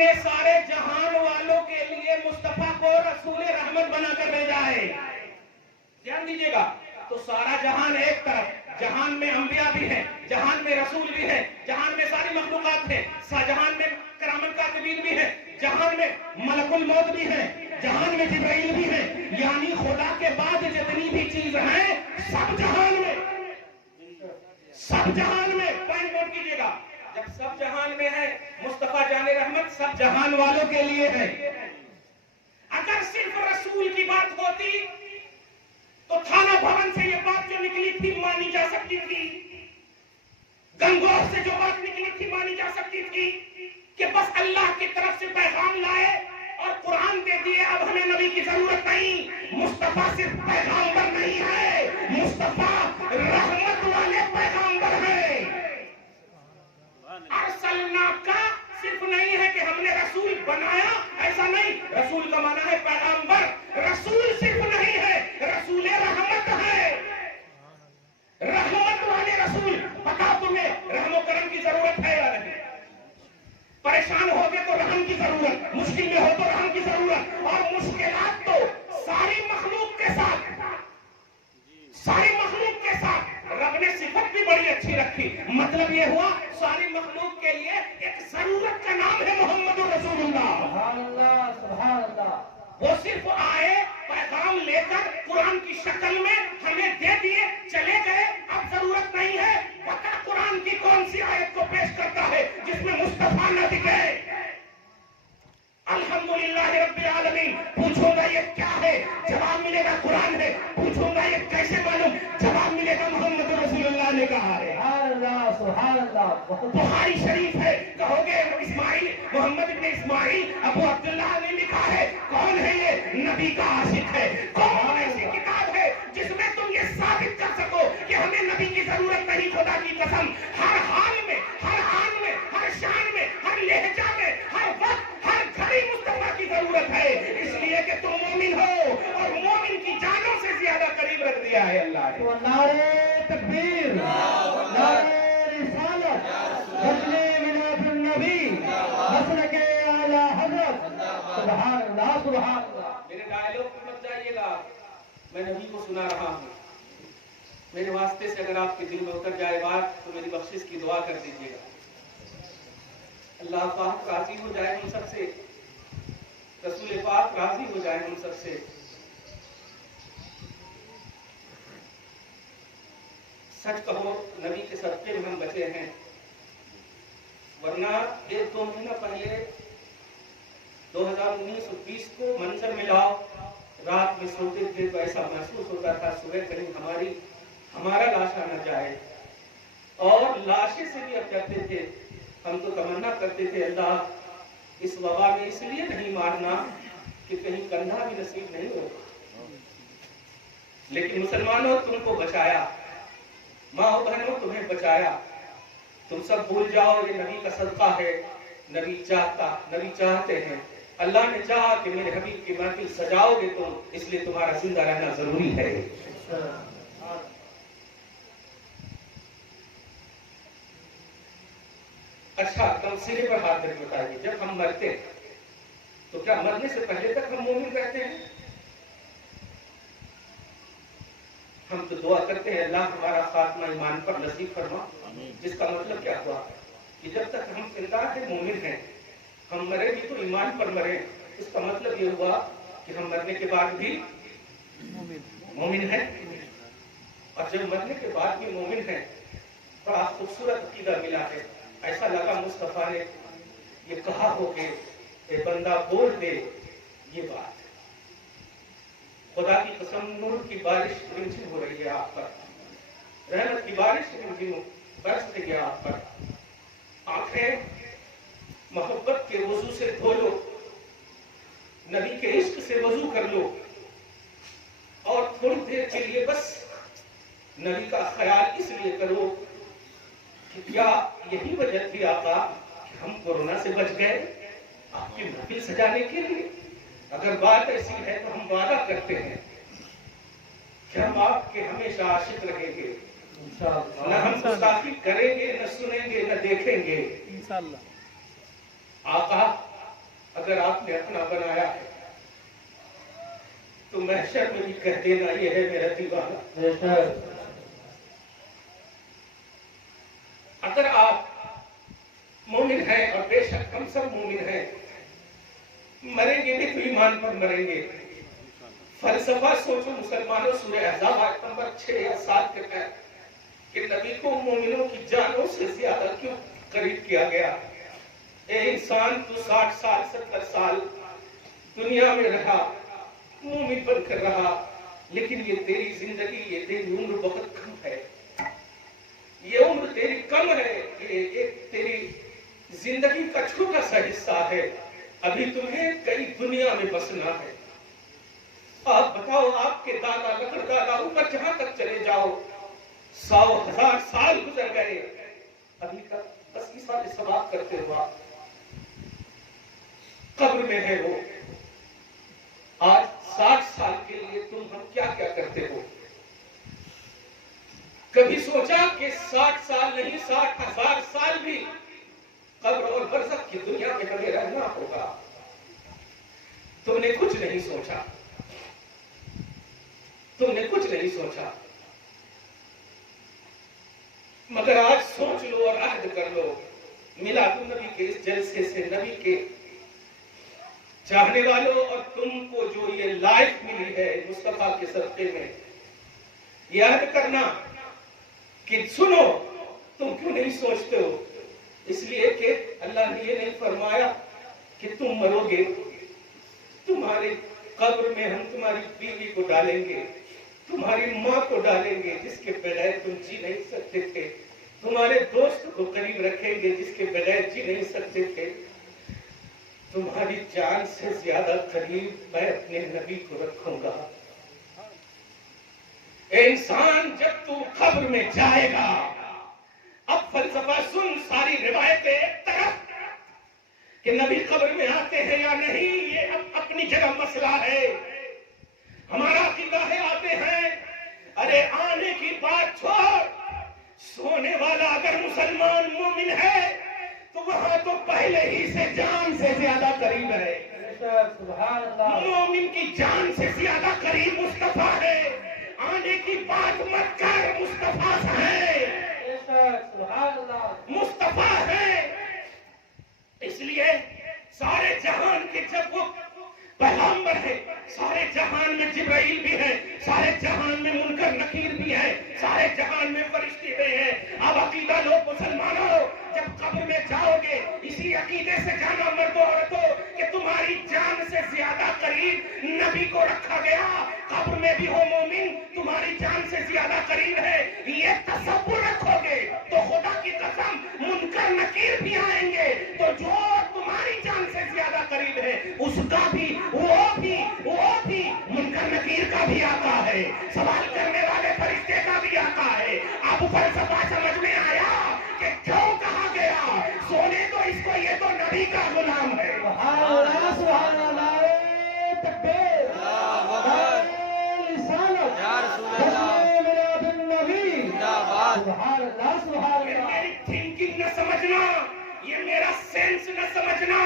ने सारे जहान वालों के लिए मुस्तफा को रसूल रहमत बनाकर भेजा है। ध्यान दीजिएगा, तो सारा जहान एक तरफ, जहान में अंबिया भी है, जहान में रसूल भी है, जहान में सारी मखलूकात है, जहान में करामत कातिबीन भी है, जहान में मलकुल मौत भी है, जहान में जिब्राइल भी है, यानी खुदा के बाद जितनी भी चीज है सब जहान में, सब जहान में। पॉइंट नोट कीजिएगा, जब सब जहान में है, मुस्तफा जाने रहमत सब जहान वालों के लिए है। अगर सिर्फ रसूल की बात होती तो थाना भवन से ये बात जो निकली थी मानी जा सकती थी, गंगोह से जो बात निकली थी मानी जा सकती थी कि बस अल्लाह की तरफ से पैगाम लाए और कुरान दे दिए, अब हमें नबी की जरूरत नहीं। मुस्तफा सिर्फ पैगाम्बर नहीं है, मुस्तफा रहमत वाले पैगाम्बर है। अरसलना का सिर्फ नहीं है कि हमने रसूल बनाया, ऐसा नहीं। रसूल का माना है पैगाम्बर, रसूल सिर्फ नहीं है, रसूल रहमत है, रहमत वाले रसूल। बताओ तुम्हें रहमो करम की जरूरत है या नहीं? परेशान हो गए तो रहम की जरूरत, मुश्किल में हो तो रहम की जरूरत, और मुश्किलात तो सारी मखलूक के साथ, सारी मखलूक के साथ रब ने सिफत भी बड़ी अच्छी रखी। मतलब ये हुआ सारी मखलूक के लिए एक जरूरत का नाम है मोहम्मद रसूलुल्लाह। सुभान अल्लाह, सुभान अल्लाह। वो सिर्फ आए, पैगाम लेकर कुरान की शक्ल में हमें दे दिए, चले गए। अब जरूरत नहीं है। पता कुरान की कौन सी आयत को पेश करता है जिसमें मुस्तफा न दिखे? अल्हम्दुलिल्लाह रब्बिल आलमीन। पूछूंगा ये क्या है, जवाब मिलेगा कुरान है। पूछूंगा ये कैसे मालूम, जवाब मिलेगा मोहम्मद रसूलुल्लाह ने कहा है। सुभान अल्लाह। बुखारी शरीफ है, कहोगे इस्माइल, मोहम्मद इब्न इस्माइल अबू अब्दुल्लाह ने लिखा है। कौन है ये? नबी का आशिक है। कौन ऐसी किताब है जिसमें तुम ये साबित कर सको कि हमें नबी की जरूरत नहीं? खुदा की कसम, हर हाल में, हर हाल में, हर शान में, हर लहजा में, हर वक्त, हर घड़ी मुस्तफा की जरूरत है। इसलिए कि तुम मोमिन हो और मोमिन की जानों से ज्यादा करीब रख दिया है अल्लाह ने। तो नारे तकबीर, नारे रिसालत, हस्ने मिलादुन नबी, मसलके आला हज़रत। सुभान अल्लाह, सुभान अल्लाह। मेरे डायलॉग पे मत जाइएगा, मैं नबी को सुना रहा हूँ। मेरे वास्ते से अगर आपके दिल में उतर जाए बात तो मेरी बख्शिश की दुआ कर दीजिएगा। अल्लाह पाक राजी हो जाए हम सबसे, रसूल पाक राजी हो जाए हम सबसे। सच कहो, नबी के सदके में हम बचे हैं, वरना 1-2 महीना पहले 2019-20 को मंजर में लाओ, रात में सोते थे तो ऐसा महसूस होता था सुबह कहीं हमारा लाशा न जाए। और लाशे से भी अब कहते थे, हम तो तमन्ना करते थे अल्लाह इस वबा में इसलिए नहीं मारना कि कहीं कंधा भी नसीब नहीं होगा। लेकिन मुसलमानों तुमको बचाया, माँ बहनों तुम्हें बचाया। तुम सब भूल जाओ ये नबी का सदका है। नबी चाहते हैं, अल्लाह ने चाहा कि मेरे हबीब की महफिल सजाओगे तुम, इसलिए तुम्हारा जिंदा रहना जरूरी है। अच्छा, कम सिरे पर हाथ रख बताइए, जब हम मरते तो क्या मरने से पहले तक हम मोमिन रहते हैं? हम तो दुआ करते हैं अल्लाह हमारा खात्मा ईमान पर नसीब फरमा। जिसका मतलब क्या हुआ कि जब तक हम जिंदा हैं मोमिन हैं, हम मरे भी तो ईमान पर मरे। इसका मतलब ये हुआ कि हम मरने के बाद भी मोमिन हैं, और जब मरने के बाद भी मोमिन हैं, बड़ा खूबसूरत अकीदा मिला है। ऐसा लगा मुस्तफा ने ये कहा हो कि ए बंदा बोल दे ये बात। खुदा की कसम, नूर की बारिश रिमझिम हो रही है आप पर, रहमत की बारिश रिमझिम बरस रही है आप पर। आंखें मोहब्बत के वजू से धो लो, नबी के इश्क से वजू कर लो, और थोड़ी देर के लिए बस नबी का ख्याल इसलिए करो कि क्या यही वजह थी आका कि हम कोरोना से बच गए आपकी महफिल सजाने के लिए? अगर बात ऐसी है तो हम वादा करते हैं कि हम आपके हमेशा आशिक रहेंगे, न हम गुस्ताखी करेंगे, न सुनेंगे, न देखेंगे। इंशाअल्लाह। आका अगर आपने अपना बनाया है तो महशर में भी कह देना ये है मेरा दीवाना। अगर आप मोमिन हैं, और बेशक हम सब मोमिन हैं, मरेंगे भी तो ईमान पर मरेंगे। फलसफा सोचो मुसलमानों, सूरह अहज़ाब आयत नंबर 6 या 7 के तहत कि नबी को मोमिनों की जानों से ज्यादा क्यों करीब किया गया। ए इंसान, तू 60 साल 70 साल दुनिया में रहा, मोमिन बनकर रहा, लेकिन ये तेरी जिंदगी, ये तेरी उम्र बहुत कम है। ये उम्र तेरी कम है, ये एक तेरी जिंदगी का छोटा सा हिस्सा है। अभी तुम्हें कई दुनिया में बसना है। आप बताओ, आपके दादा लकड़दादा ऊपर जहां तक चले जाओ, 100,000 साल गुजर गए, अभी तक 80 साल समाप्त करते हुआ कब्र में है वो। आज 60 साल के लिए तुम हम क्या क्या करते हो? कभी सोचा कि 60 साल नहीं 60,000 साल भी कब्र और बरज़ख की दुनिया में हमें रहना होगा? तुमने कुछ नहीं सोचा, तुमने कुछ नहीं सोचा। मगर आज सोच लो और अहद कर लो, मिलादुन नबी के इस जलसे से नबी के चाहने वालों और तुमको जो ये लाइफ मिली है मुस्तफा के सदक़े में, ये अहद करना कि सुनो, तुम क्यों नहीं सोचते हो? इसलिए कि अल्लाह ने ये नहीं फरमाया कि तुम मरोगे, तुम्हारे कब्र में हम तुम्हारी बीवी को डालेंगे, तुम्हारी माँ को डालेंगे जिसके बगैर तुम जी नहीं सकते थे, तुम्हारे दोस्त को करीब रखेंगे जिसके बगैर जी नहीं सकते थे, तुम्हारी जान से ज्यादा करीब मैं अपने नबी को रखूंगा। इंसान, जब तू कब्र में जाएगा, अब फलसफा सुन, सारी रिवायतें एक तरफ कि नबी कब्र में आते हैं या नहीं, ये अब अपनी जगह मसला है। हमारा अकीदा है आते हैं। अरे आने की बात छोड़, सोने वाला अगर मुसलमान मोमिन है तो वहां तो पहले ही से जान से ज्यादा करीब है। मोमिन की जान से ज्यादा करीब मुस्तफा है। आने की बात मत कर, मुस्तफा है, मुस्तफा है। इसलिए सारे जहान के जब वो पैगंबर है, सारे जहान में जिब्राइल भी है, सारे जहान में मुनकर नकीर भी है, सारे जहान में फरिश्ते भी हैं। अब अकीदा लो मुसलमानों, जब कब्र में जाओगे इसी अकीदे से जाना मर्दों औरतों कि तुम्हारी जान से ज्यादा करीब नबी को रखा गया। कब्र में भी हो मोमिन, तुम्हारी जान से ज्यादा करीब है, ये तसव्वुर रखोगे तो खुदा की कसम मुनकर नकीर भी आएंगे, तो जो तुम्हारी जान से ज्यादा करीब है उसका भी वो भी मुनकर नकीर का भी आका है, सवाल करने वाले फरिश्ते का भी आका है। अब फलसफा समझ में आया कि क्यों कहा गया सोने दो इसको, ये तो नबी का गुलाम है। मेरी थिंकिंग न समझना, ये मेरा सेंस न समझना,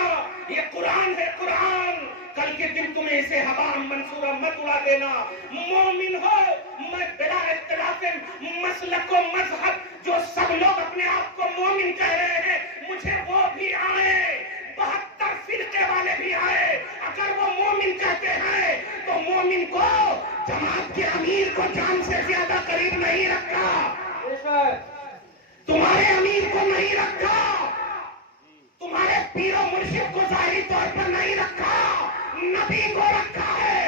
ये कुरान है कुरान। कल के दिन तुम्हें इसे हवा मंसूरा मत उड़ा देना। मोमिन हो, मैं बिला इख्तिलाफ मसलक व मजहब जो सब लोग अपने आप को मोमिन कह रहे हैं, मुझे वो भी आए, 72 फिरके वाले भी आए। अगर वो मोमिन कहते हैं तो मोमिन को जमात के अमीर को जान से ज्यादा करीब नहीं रखा, तुम्हारे अमीर को नहीं रखा, तुम्हारे पीरो मुर्शिद को जाहिरी तौर पर नहीं रखा, नबी को रखा है।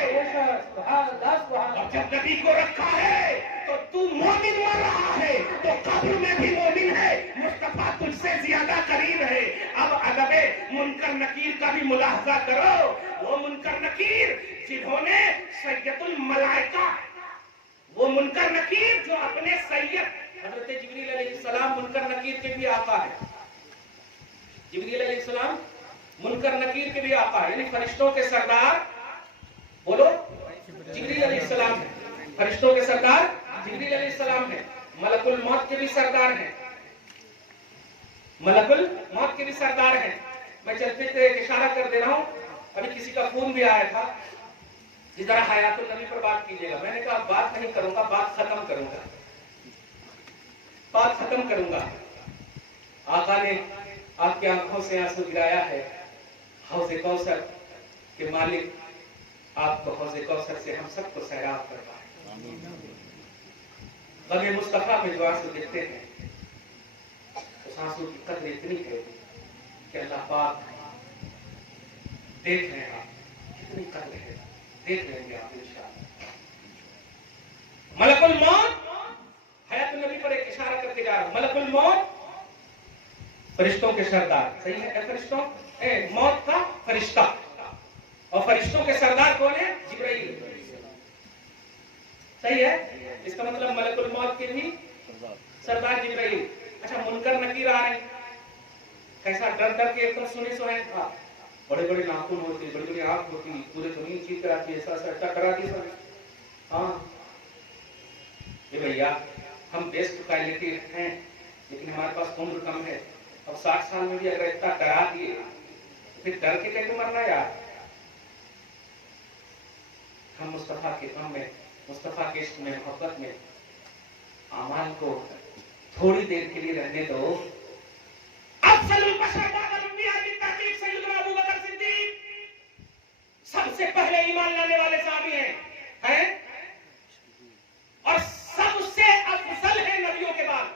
और जब नबी को रखा है तो तू मोमिन मर रहा है, तो कब्र में भी मोमिन है, मुस्तफा तुझसे ज्यादा करीब है। अब अदबे मुनकर नकीर का भी मुलाहजा करो। वो मुनकर नकीर जिन्होंने सैयदुल मलाइका, वो मुनकर नकीर जो अपने सैयद हजरत जिब्रील अलैहिस्सलाम मुनकर नकीर के भी आका है। जिब्रील अलैहिस्सलाम मुनकर नकीर के भी आका है, यानी फरिश्तों के सरदार, बोलो जिब्रील अलैहिस्सलाम है। फरिश्तों के सरदार जिब्रील अलैहिस्सलाम है। मलकुल मौत के भी सरदार हैं, मलकुल मौत के भी सरदार हैं। मैं चलते थे इशारा कर दे रहा हूँ, भी आया था, जिस तरह हयातुल नबी पर बात कीजिएगा। मैंने कहा बात नहीं करूंगा, बात खत्म करूंगा, बात खत्म करूंगा। आका ने आपकी आंखों से आंसू गिराया है। हौज़े कौसर के मालिक आपको हौज़े कौसर से हम सबको सैराब करवाए। गमे मुस्तफा में जो आंसू गिरते हैं, उस आंसू की कदर इतनी है कि अल्लाह पाक देख रहे हैं। आप कितनी कदर है, देख लेंगे आप इंशाअल्लाह। मलकुल मौत, हयातुल नबी पर एक इशारा करके जा रहा हूं। मलकुल मौत फरिश्तों के सरदार, सही है? फरिश्तों मौत का फरिश्ता, और फरिश्तों के सरदार कौन है? जिब्राइल, सही है? इसका मतलब मलकुल मौत के भी सरदार जिब्राइल। अच्छा, मुनकर नकीर आ रहे, कैसा डर डर के एकदम सुने सुने, बड़े बड़े नाखून होते, बड़ी बड़ी आंख होती, पूरे जमीन चीज कराती, ऐसा ऐसा कराती सब। हाँ ये भैया, हम बेस्ट क्वालिटी हैं, लेकिन हमारे पास उम्र कम है, और 60 साल में भी अगर इतना डरा दिए तो फिर डर के कैसे मरना यार। हम मुस्तफा के गम में, मुस्तफा के इश्क में, मोहब्बत में आमाल को थोड़ी देर के लिए रहने दो। अफजलुल बशर बादल अंबिया की तहकीक सैयदना अबू बकर सिद्दीक सबसे पहले ईमान लाने वाले साहबी हैं? और सबसे अफजल है नबियों के बाद।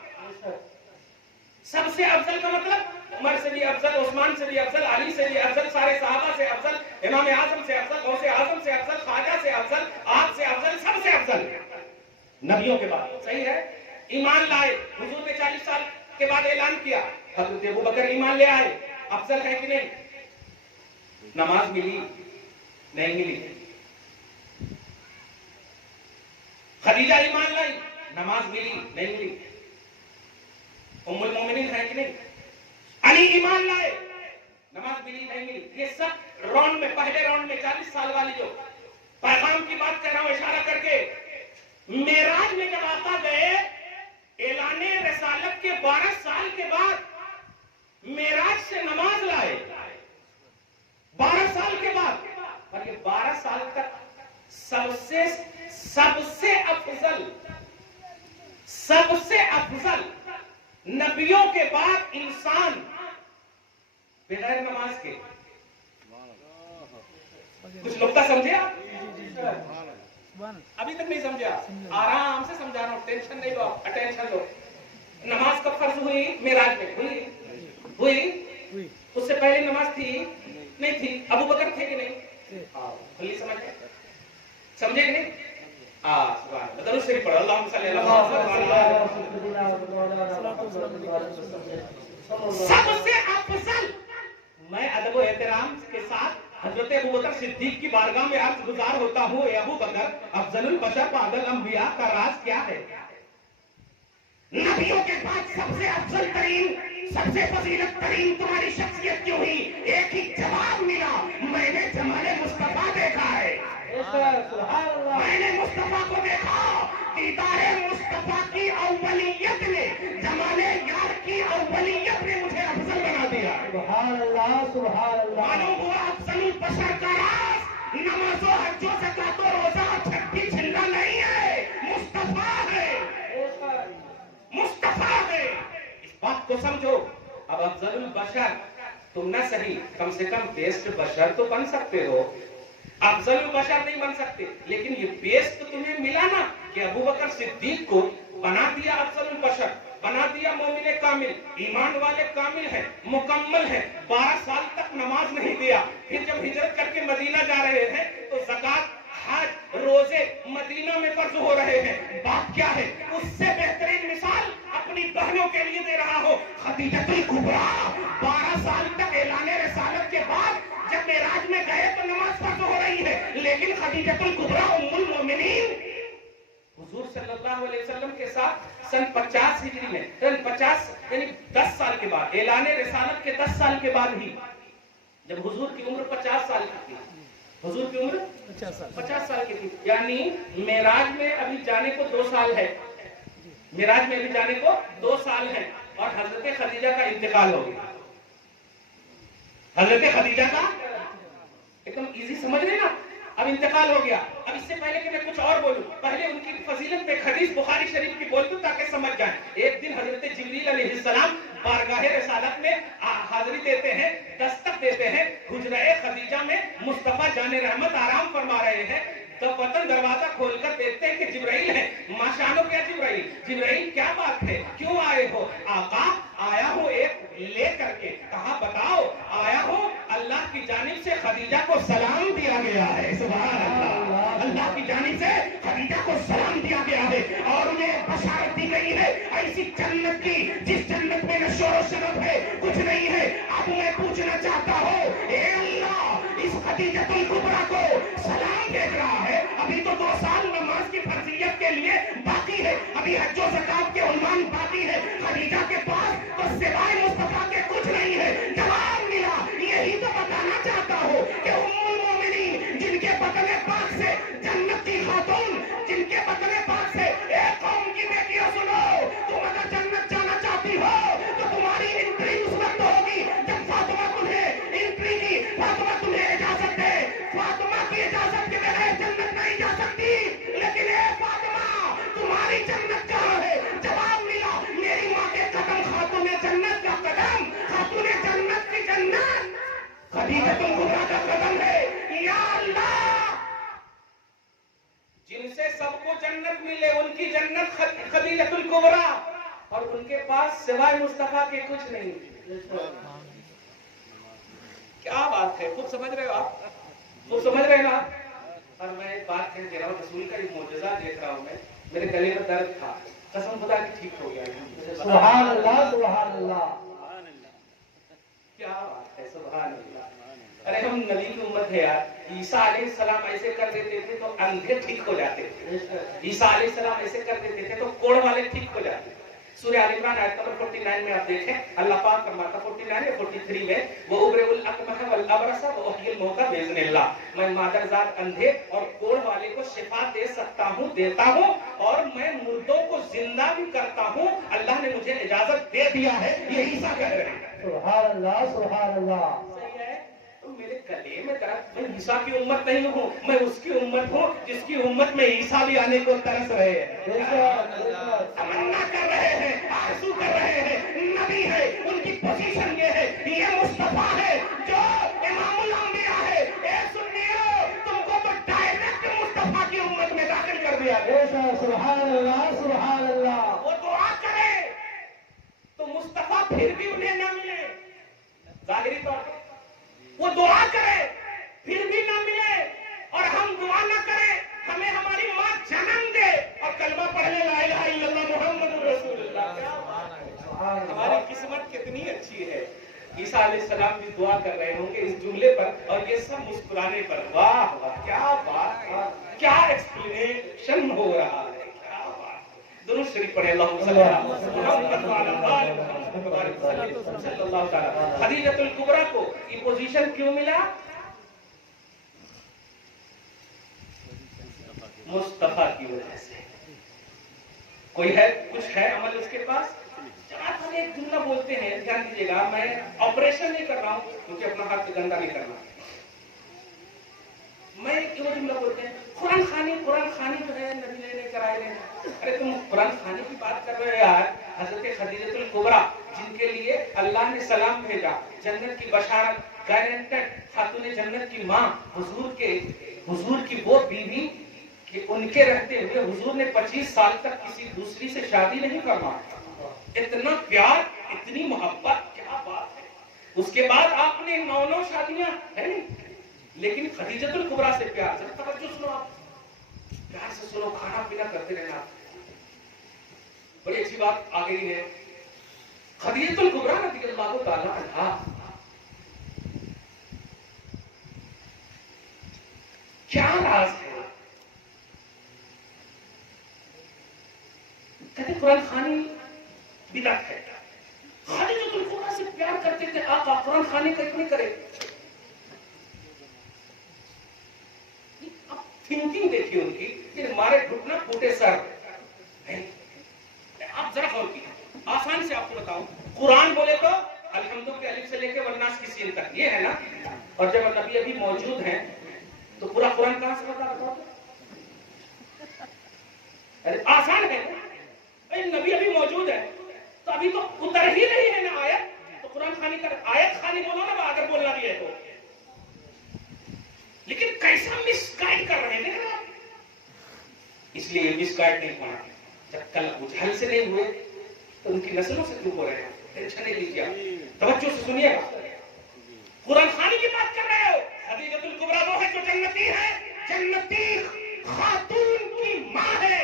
सबसे अफजल का मतलब उमर से भी अफजल, उस्मान से भी अफजल, अली से भी अफजल, सारे सहाबा से अफजल, इमाम आजम से अफजल, गौसे आजम से अफजल, ख्वाजा से अफजल, आप से अफजल, सबसे अफजल नबियों के बाद। सही है? ईमान लाए, हुजूर ने 40 साल के बाद ऐलान किया, हजरत अबू बकर ईमान ले आए, अफजल है कि नहीं? नमाज मिली नहीं मिली? खदीजा ईमान लाई, नमाज मिली नहीं मिली? उम्मुल मोमिनीन है कि नहीं? अली ईमान लाए, नमाज मिली नहीं मिली? ये सब राउंड में, पहले राउंड में 40 साल वाली जो पैगाम की बात कर रहा हूं इशारा करके। मेराज में जब आका गए, ऐलाने रिसालत के 12 साल के बाद मेराज से नमाज लाए, 12 साल के बाद। और ये 12 साल तक सबसे अफजल नबियों के बाद इंसान बगैर नमाज के। कुछ नुक्ता समझे आप? अभी तक नहीं समझा? आराम से समझा रहा हूं, टेंशन नहीं लो, अटेंशन लो। नमाज कब फर्ज हुई? मेराज में हुई। उससे पहले नमाज थी नहीं थी? अबू बकर थे कि नहीं? खुली समझ में, समझे कि नहीं? दरूद शरीफ पढ़ो, अल्लाहुम्मा सल्ली अला मुहम्मद। सबसे अफजल, मैं अदब व एहतराम के साथ हजरत अबू बकर सिद्दीक की बारगाह में अर्ज गुजार होता हूँ, ए अबू बकर, अफजलुल बशर बादल अंबिया का राज क्या है? नबियों के बाद सबसे अफजल तरीन, सबसे फजीलत तरीन तुम्हारी शख्सियत क्यों हुई? एक ही जवाब मिला, मैंने जमाले मुस्तफा देखा है। मैंने मुस्तफा को देखा, दीदारे मुस्तफा की अव्वलियत ने, जमाले यार की अव्वलियत ने मुझे अफजल बना दिया। सुभान अल्लाह, सुभान अल्लाह। मालूम हुआ अफजलुल बशर का राज नमाज़ो, हज्जो, ज़कातो, रोज़ा, छठी छिल्ला नहीं है, मुस्तफा है, मुस्तफा है। इस बात को समझो। अब अफजलुल बशर तुम न सही, कम से कम बेस्ट बशर तो बन सकते हो। अफजलुल बशर नहीं बन सकते, लेकिन ये बेस्ट तो तुम्हें मिला ना, कि अबू बकर सिद्दीक को बना दिया अफजलुल बशर, बना दिया मोमिन कामिल, ईमान वाले कामिल है, मुकम्मल है। 12 साल तक नमाज नहीं दिया, फिर जब हिजरत करके मदीना जा रहे हैं तो ज़कात, हज, रोजे मदीना में फर्ज हो रहे हैं। बात क्या है? उससे बेहतरीन मिसाल अपनी बहनों के लिए दे रहा हो। खदीजतुल कुबरा 12 साल तक ऐलाने रिसालत के बाद जब मेराज में गए तो नमाज फर्ज हो रही है, लेकिन खदीजतुल कुबरा उम्मुल मोमिनीन हुजूर सल्लल्लाहु अलैहि वसल्लम के साथ सन 50 हिजरी में, सन 50 यानी 10 साल के बाद, ऐलाने रिसालत के 10 साल के बाद ही, जब हुजूर की उम्र 50 साल की थी, हुजूर की उम्र 50 साल की थी, यानी मेराज में अभी जाने को 2 साल है, मेराज में अभी जाने को 2 साल है, और हजरत खदीजा का इंतकाल हो गया। हजरत खदीजा का एकदम इजी समझ रहे इंतकाल हो गया। अब इससे पहले कि मैं कुछ और बोलूं, पहले उनकी फजीलत में हदीस बुखारी शरीफ की बोल दूं ताकि समझ जाएं। एक दिन हजरत जिब्रील अलैहिस्सलाम बारगाह रिसालत में हाजिरी देते हैं, दस्तक देते हैं। हुजरा खदीजा में मुस्तफा जाने रहमत आराम फरमा रहे हैं। तो वतन दरवाजा खोलकर देखते हैं कि जिब्राइल है। माशानो क्या जिब्राइल, जिब्राइल क्या बात है, क्यों आए हो? आका आया हूँ एक ले करके। कहा बताओ? आया हूँ अल्लाह की जानिब से खदीजा को सलाम दिया गया है। सुभान अल्लाह, अल्लाह की जानिब से खदीजा को सलाम दिया गया है और उन्हें बशारत दी गई है ऐसी जन्नत की जिस जन्नत में न शोर शराब है, कुछ नहीं है। अब मैं पूछना चाहता हूँ, ए अल्लाह, इस खदीजतुल कुबरा को सलाम भेज रहा है। अभी तो 2 साल नमाज की फर्जियत के लिए बाकी है, अभी हज और ज़कात के उन्मान बाकी है। खदीजा के पास तो सिवाय मुस्तफा के कुछ नहीं है। जवाब मिला। यही तो बताना चाहता हूँ कि उम्मुल मोमिनीन, जिनके बदले पाक से जन्नत की खातून, जिनके बदले पाक से एक कौम की बेटियां, सुनो, तुम अगर जन्नत जाना चाहती हो तो तुम्हारी एंट्री उस वक्त होगी जब फातिमा तुम्हें एंट्री की, फातिमा तुम्हें इजाजत दे। फातिमा की इजाजत के बगैर जन्नत नहीं जा सकती। लेकिन ए फातिमा, तुम्हारी जन्नत कहाँ है? जवाब मिला, मेरी माँ के कदम खातूने जन्नत का कदम, खातूने जन्नत की जन्नत खदीजतुल कुबरा का कदम है। या अल्लाह, जिनसे सबको जन्नत मिले उनकी जन्नत खदीजतुल कुबरा, और उनके पास सिवाय मुस्तफा के कुछ नहीं। क्या बात है, खुद समझ रहे हो आप, खुद समझ रहे हो आप। और मैं एक बात कह रहा हूँ, रसूल का एक मोजज़ा देख रहा हूँ मैं, मेरे गले में दर्द था, कसम खुदा की ठीक हो गया। सुभान अल्लाह, सुभान अल्लाह, क्या बात है, सुभान अल्लाह। अरे हम नबी की उम्मत है यार। ईसा अलैहिस्सलाम ऐसे कर देते थे तो अंधे ठीक हो जाते थे। ईसा अलैहिस्सलाम ऐसे कर देते थे तो कोढ़ वाले ठीक हो जाते थे। सूरह आल इमरान आयत नंबर 49 में आप देखें, अल्लाह पाक फरमाता 49 या 43 में, वो उबरेउल अकमह वल अबरसा व उहयिल मौता बिइज़्निल्लाह, मैं मादरजात अंधे और कोढ़ वाले को शिफा दे सकता हूँ, देता हूँ, और मैं मुर्दों को जिंदा भी करता हूँ। अल्लाह ने मुझे इजाजत दे दिया है। ये ईसा कह रहे हैं। सुभान अल्लाह, सुभान अल्लाह। सही है। तो मेरे गले में दर्द, मैं ईसा की उम्मत नहीं हूँ, मैं उसकी उम्मत हूँ जिसकी उम्मत में ईसा भी आने को तरस रहे हैं, तमन्ना कर रहे हैं, आरज़ू कर रहे हैं। नबी है, उनकी पोजीशन ये है, ये मुस्तफा है जो इमामुल अंबिया है। ए सुन्नियों, तुमको तो डायरेक्ट मुस्तफा की उम्मत में दाखिल कर दिया गया। सुभान अल्लाह, सुभान अल्लाह। वो दुआ करे तो मुस्तफा फिर भी उन्हें न मिले, जाहिरी तौर पर वो दुआ करे फिर भी ना मिले, और हम दुआ ना करें, हमें हमारी माँ जन्म दे और कलमा पढ़ ले, ला इलाहा इल्लल्लाह मुहम्मदुर रसूलुल्लाह। क्या बात है, हमारी किस्मत कितनी अच्छी है। ईसा अलैहिस्सलाम भी दुआ कर रहे होंगे इस जुमले पर, और ये सब मुस्कुराने पर। वाह वाह, क्या बात है, क्या एक्सप्लेनेशन हो रहा है, क्या बात है। दोनों शरीफ पढ़े, अल्लाहुम्मा सल्ली अला मुहम्मद व अला आलि मुहम्मद सल्लल्लाहु तआला। खदीजतुल कुबरा को ये पोजीशन क्यों मिला? मुस्तफा की वजह से। कोई है, कुछ है अमल उसके पास। जमात वाले एक जुमला बोलते हैं, ध्यान दीजिएगा, मैं ऑपरेशन नहीं कर रहा हूं क्योंकि अपना हाथ गंदा नहीं करना। मैं वो जुमला बोलते हैं, कुरान खानी जो है नबी ने कराए ने। अरे तुम कुरान खाने की बात कर रहे हो यार। हजरत खदीजतुल कुबरा, जिनके लिए अल्लाह ने सलाम भेजा, जन्नत की बशारत, गारंटेड, खातूने जन्नत की माँ, हुजूर की वो बीवी कि उनके रहते हुए हुजूर ने 25 साल तक किसी दूसरी से शादी नहीं करवाई। इतना प्यार, इतनी मोहब्बत, क्या बात है। उसके बाद आपने 9 शादियां है नहीं, लेकिन खदीजतुल कुबरा से प्यार। जरा तवज्जो सुनो, आप प्यार से सुनो, खाना पीना करते रहना। बड़ी अच्छी बात आ गई है। खदीजतुल कुबरा रज़ियल्लाहु ताला अन्हा, क्या राज है। कहते कुरान खानी बिदअत है। खदीजतुल कुबरा से प्यार करते थे आका, कुरान खानी का क्यों करे। अब थिंकिंग देखिए उनकी कि हमारे घुटना फूटे सर। आप जरा गौर कीजिए, आसान से आपको बताऊं, कुरान बोले तो अल्हम्दुलिल्लाह के अलिफ से लेके वन्नास की सीन तक ये है ना। और जब नबी अभी मौजूद हैं तो पूरा कुरान कहां से बता बताओ? अरे आसान है ना? अरे नबी अभी मौजूद है तो अभी तो उतर ही नहीं है ना आयत, तो कुरान खानी कर आयत खानी बोलो ना अगर बोलना भी है तो। लेकिन कैसा मिसगाइड कर रहे हैं देख रहे आप? इसलिए मिसगाइड नहीं होना। जब कल उछल से नहीं हुए तो उनकी नस्लों से क्यों हो रहे हैं? टेंशन नहीं लीजिए आप, तवज्जो से सुनिएगा। कुरान खानी की बात कर रहे हो, खदीजतुल कुबरा वो है जो जन्नती है, जन्नती खातून की मां है,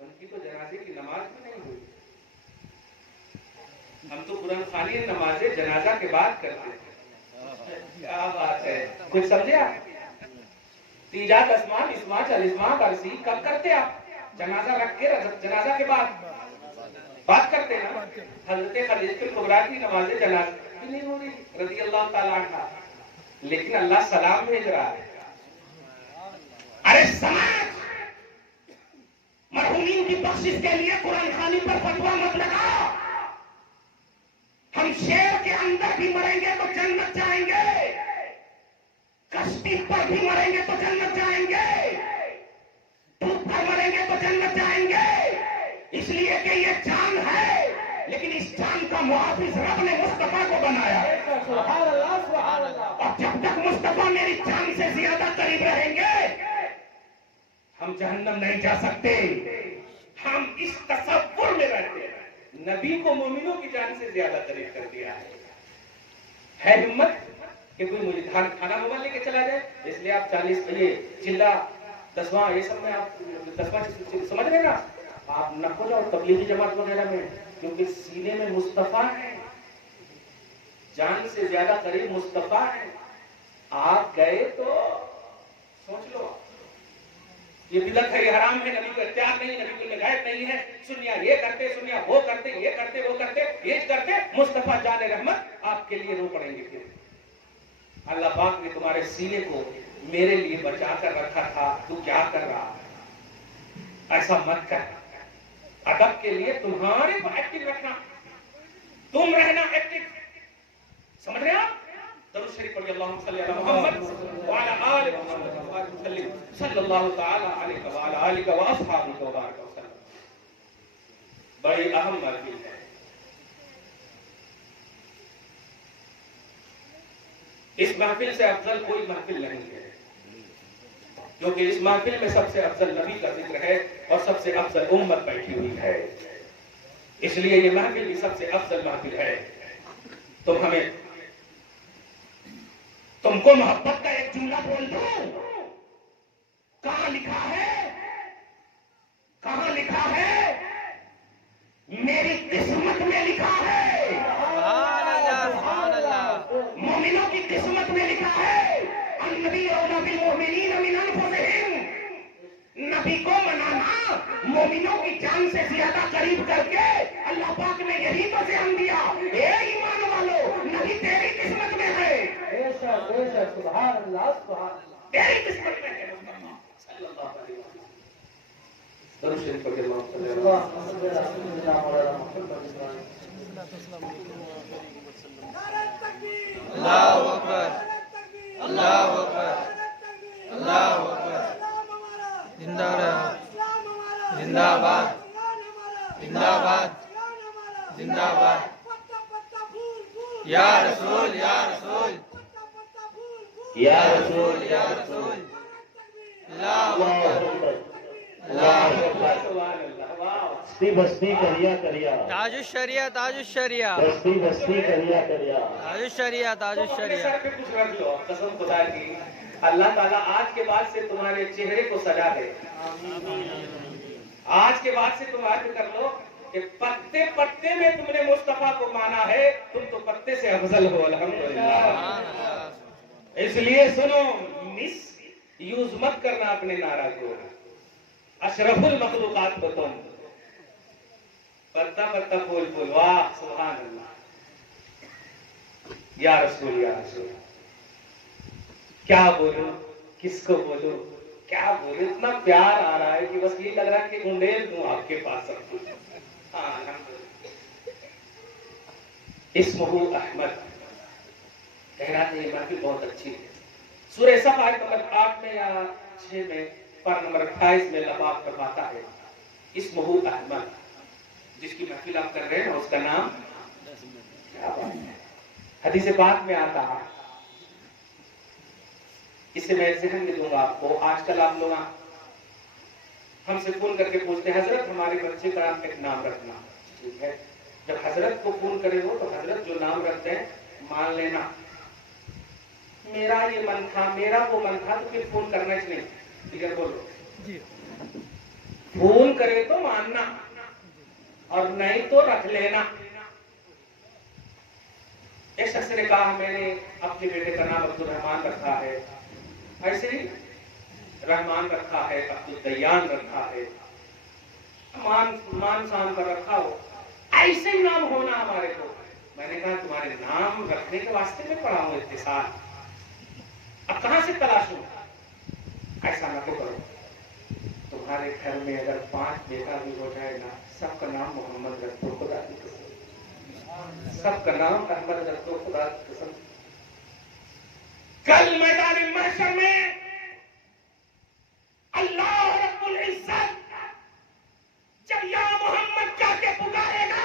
उनकी तो जनाजे की नमाज भी नहीं हुई। हम तो कुरान खानी नमाजे जनाजा के बाद करते हैं। क्या बात है, कुछ समझे आप? तीजात अस्मान इस्मात अलिस्मात अरसी कब करते आप? जनाजा रख के, जनाजा के बाद बात करते हैं ना। हजरत खदीजतुल कुबरा की नमाजे जनाजा भी नहीं हो रही रज़ी अल्लाह ताला अन्हा, लेकिन अल्लाह सलाम भेज रहा है। अरे समाज मरहूमीन की बख्शिश के लिए कुरान खानी पर फतवा मत लगाओ। हम शेर के अंदर भी मरेंगे तो जन्नत जाएंगे, कश्ती पर भी मरेंगे तो जन्नत जाएंगे, धूप पर मरेंगे तो जन्नत जाएंगे, इसलिए कि ये जान है, लेकिन इस जान का मुहाफिज रब ने मुस्तफा को बनाया। और जब तक मुस्तफा मेरी जान से ज्यादा करीब रहेंगे हम जहन्नम नहीं जा सकते। हम इस तसव्वुर में रहते हैं, नबी को मोमिनों की जान से ज्यादा करीब कर दिया है हिम्मत कि कोई मुझे धान खाना मोबाइल लेके चला जाए, इसलिए आप 40 ये चिल्ला 10वां ये सब में आप 10वां समझ रहे ना, आप न हो जाओ तबलीगी जमात वगैरह में, क्योंकि सीने में मुस्तफा है, जान से ज्यादा करीब मुस्तफा है। आप गए तो सोच लो ये बिदअत है, ये हराम है, नबी को इख्तियार नहीं, नबी को गायब नहीं है, सुनिया ये करते, सुनिया वो करते, ये करते वो करते, ये करते, मुस्तफा जाने रहमत आपके लिए रो पड़ेंगे। फिर अल्लाह पाक ने तुम्हारे सीने को मेरे लिए बचा कर रखा था, तू क्या कर रहा है? ऐसा मत कर। अदब के लिए तुम्हारे को एक्टिव रखना, तुम रहना एक्टिव, समझ रहे आप? दरूद शरीफ पढ़िए, अल्लाहुम्मा सल्ली अला मुहम्मद व अला आलि मुहम्मद सल्लल्लाहु तआला अलैहि व अला आलिहि व अस्हाबिहि व बारक वसल्लम। बड़ी अहम महफिल है। इस महफिल से अफजल कोई महफिल नहीं है, क्योंकि इस महफिल में सबसे अफजल नबी का जिक्र है और सबसे अफजल उम्मत बैठी हुई है, इसलिए ये महफिल भी सबसे अफजल महफिल है। तुमको मोहब्बत का एक जुमला बोल दूं, कहां लिखा है, कहां लिखा है? मेरी किस्मत में लिखा है, मोमिनों की किस्मत में लिखा है, अन्नबी औला बिल मोमिनीन मिन अनफुसिहिम, नबी को मनाना मोमिनों की जान से ज्यादा करीब करके अल्लाह पाक ने यही तो ध्यान दिया, ए ईमान वालों, नबी तेरी किस्मत में है, सुभान अल्लाह, सुभान अल्लाह, तेरी किस्मत में है। सल्लल्लाहु अलैहि वसल्लम। दरूद शरीफ पढ़िए, अल्लाहुम्मा सल्ली अला सय्यिदिना मौलाना मुहम्मद। अल्लाहु अकबर, अल्लाहु अकबर, अल्लाहु अकबर। जिंदाबाद, जिंदाबाद, जिंदाबाद, जिंदाबाद। या रसूल, या रसूल, या रसूल, या रसूल। अल्लाहु अकबर, अल्लाहु अकबर। सुभान अल्लाह, वाह। बस्ती बस्ती करिया करिया, ताजुश शरिया, ताजुश शरिया, बस्ती बस्ती करिया करिया। ताजुश शरिया, ताजुश तो अपने शरिया। सर पे कुछ रख लो, कसम खुदा की, अल्लाह ताला आज के बाद से तुम्हारे चेहरे को सजा दे। आज के बाद से तुम याद कर लो कि पत्ते पत्ते में तुमने मुस्तफा को माना है, तुम तो पत्ते से अफजल हो, अल्हम्दुलिल्लाह। इसलिए सुनो, मिस यूज मत करना अपने नारा को, अशरफुल मखलूकात हो तुम, पत्ता पत्ता फूल फूल, वाह सुभान अल्लाह। या रसूल, या रसूल, क्या बोलूं, किसको बोलूं, क्या बोलूं, इतना प्यार आ रहा है कि बस ये लग रहा है कि उंडेल दूं आपके पास सब कुछ। हाँ, इस्मुहु अहमद, कहना चाहिए महफिल बहुत अच्छी है, सूरह सफ आयत नंबर 8 में या 6 में पर नंबर 28 में लबाब फरमाता है, इस महूद अहमद जिसकी महफिल आप कर रहे हैं उसका नाम क्या बात है, हदीस पाक में आता है। इसे मैं ज़हन में दूंगा आपको। आजकल आप लोग हमसे फोन करके पूछते हैं हजरत हमारे बच्चे का एक नाम रखना, ठीक है। जब हजरत को फोन करे हो तो हजरत जो नाम रखते हैं मान लेना, मेरा ये मन था, मेरा वो मन था, तो फिर फोन करना ही नहीं, ठीक है। बोलो जी। फोन करे तो मानना और नहीं तो रख लेना। एक शख्स ने कहा मैंने अपने बेटे का नाम अब्दुल रहमान रखा है, ऐसे ही रहमान रखा है, अब्दुल दयान रखा है, मान शान पर रखा हो, ऐसे ही नाम होना हमारे को। मैंने कहा तुम्हारे नाम रखने के वास्ते में पढ़ा हूं इतने साल, अब कहां से तलाशूं? ऐसा ना तो करो, तुम्हारे घर में अगर 5 बेटा भी हो जाए ना, सबका नाम मोहम्मद रख दो, खुदा की कसम, सबका नाम अहमद रख दो, खुदा की कसम। कल मैदान महशर में अल्लाह रब्बुल इज्जत जब या मोहम्मद जाके पुकारेगा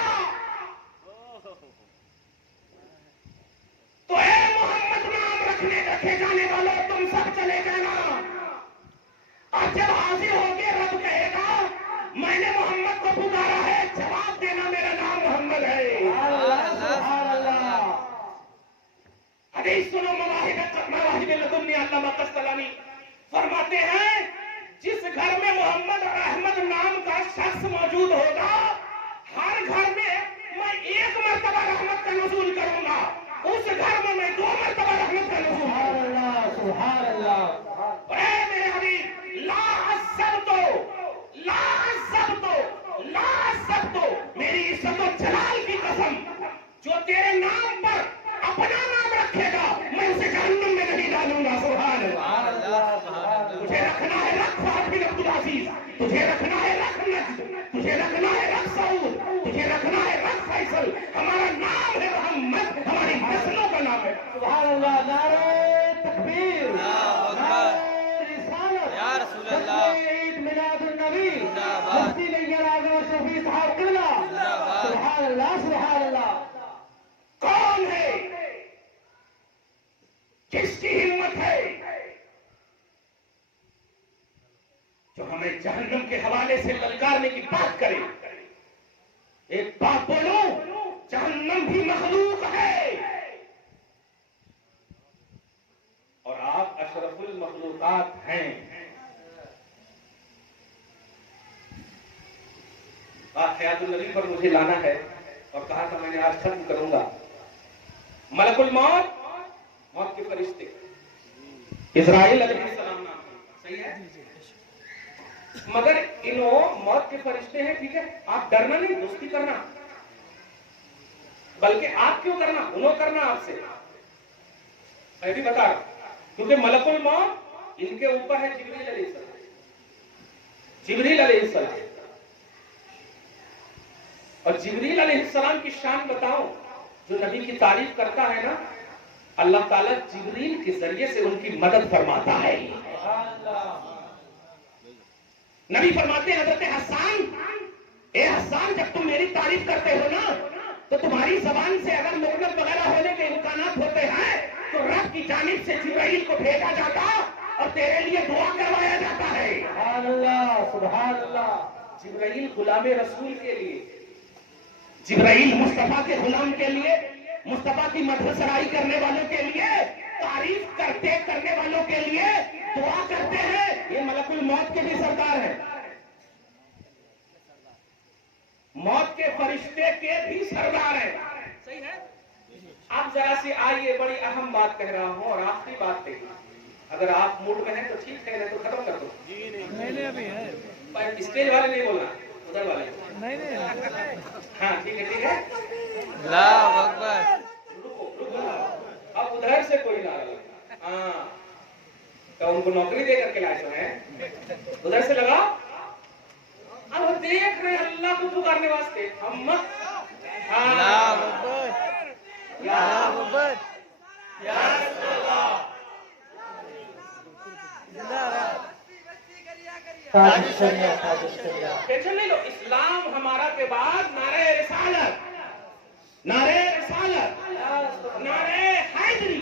तो ए मोहम्मद नाम रखे जाने वालों तुम सब चले जाना। और जब हाजिर होके रब कहेगा मैंने मोहम्मद को पुकारा है, जवाब देना मेरा नाम मोहम्मद है। हदीस सुनो, फरमाते हैं जिस घर में मोहम्मद और अहमद नाम का शख्स मौजूद होगा, हर घर में मैं 1 मरतबा रहमत का नुज़ूल करूंगा, उस घर में मैं 2 मरतबा रहमत का नुज़ूल करूंगा। सुभान अल्लाह। मेरे हबीब ला अज़्ज़ब तो मेरी इज्जत और जलाल की कसम, जो तेरे नाम पर अपना नाम रखेगा मैं उसे जहन्नम में नहीं डालूंगा। सुभान अल्लाह। तुझे रखना है रख साद बिन अब्दुल अजीज, तुझे रखना है रख नज्द, तुझे रखना है रख सऊद, तुझे रखना है रख फैसल। हमारा नाम है मोहम्मद, हमारी नस्लों का नाम है। सुभान अल्लाह। नारे तकबीर, नारे रिसालत, या रसूल अल्लाह, ईद मिलादुन नबी, मुफ्ती नैयर आज़म शफी साहब क़िबला, सुभान अल्लाह, सुभान अल्लाह। कौन है, किसकी हिम्मत है जो हमें जहन्नम के हवाले से ललकारने की बात करे? एक बात बोलो, जहन्नम भी मखलूक है और आप अशरफुल मखलूकात हैं। बात हयातुल नबी पर मुझे लाना है और कहा था मैंने आज खत्म करूंगा। मलकुल मौत, मौत के फरिश्ते, इज़राइल अलैहिस्सलाम नाम, सही है? मगर इन्हों मौत के फरिश्ते हैं, ठीक है। आप डरना नहीं, दोस्ती करना, बल्कि आप क्यों करना, उन्हों करना आपसे। मैं भी बता रहा हूं, क्योंकि मलकुल मौत इनके ऊपर है जिब्रील अलैहिस्सलाम, जिब्रील अलैहिस्सलाम। और जिब्रील अलैहिस्सलाम की शान बताओ, जो नबी की तारीफ करता है ना, अल्लाह ताला जिब्रील के जरिए से उनकी मदद फरमाता है। नबी फरमाते हैं हजरत हसन, ए हसन जब तुम मेरी तारीफ करते हो ना, तो तुम्हारी जबान से अगर लुग़त वगैरह होने के इम्कानात होते हैं तो रब की जानिब से जिब्रील को भेजा जाता और तेरे लिए दुआ करवाया जाता है। सुभान अल्लाह, सुभान अल्लाह। जिब्रील गुलाम रसूल के लिए, जिब्रील मुस्तफा के गुलाम के लिए, मुस्तफा की मदहसराई करने वालों के लिए, तारीफ करने वालों के लिए दुआ करते हैं। ये मलकुल मौत के भी सरदार है, मौत के फरिश्ते के भी सरदार है, सही है। आप जरा से आइए, बड़ी अहम बात कह रहा हूं और आखिरी बात देखिए। अगर आप मूड में हैं तो ठीक है, नहीं तो खत्म कर दो। नहीं अभी है, स्टेज वाले नहीं बोलना, उधर वाले। नहीं हाँ ठीक है, ठीक है। अल्लाह अकबर। अब उधर से कोई ना आए। हाँ, तो उनको नौकरी दे करके लाए तो हैं, उधर से लगा। अब देख रहे अल्लाह को पुकारने वास्ते हम। अल्लाह अकबर, अल्लाह अकबर, या टेंशन नहीं लो। इस्लाम हमारा के बाद नारे रिसालत, नारे रिसालत, नारे हैदरी,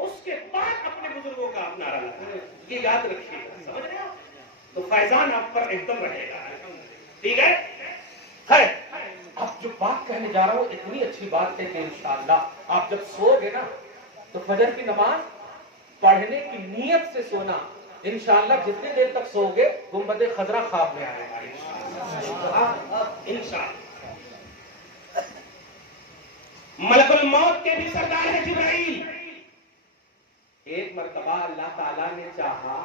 उसके बाद अपने बुजुर्गों का आप नारा लगाएं। ये याद रखिएगा, समझ रहे हो? तो फैजान आप पर एकदम रहेगा। ठीक है? है अब जो बात कहने जा रहा हूं इतनी अच्छी बात है कि इंशाअल्लाह आप जब सोओगे ना तो फजर की नमाज पढ़ने की नीयत से सोना। इंशाअल्लाह जितनी देर तक सोओगे गुंबद खजरा ख्वाब में आएगा इंशाअल्लाह। मलकुल मौत के भी सरदार है जिब्राइल। एक मर्तबा अल्लाह ताला ने चाहा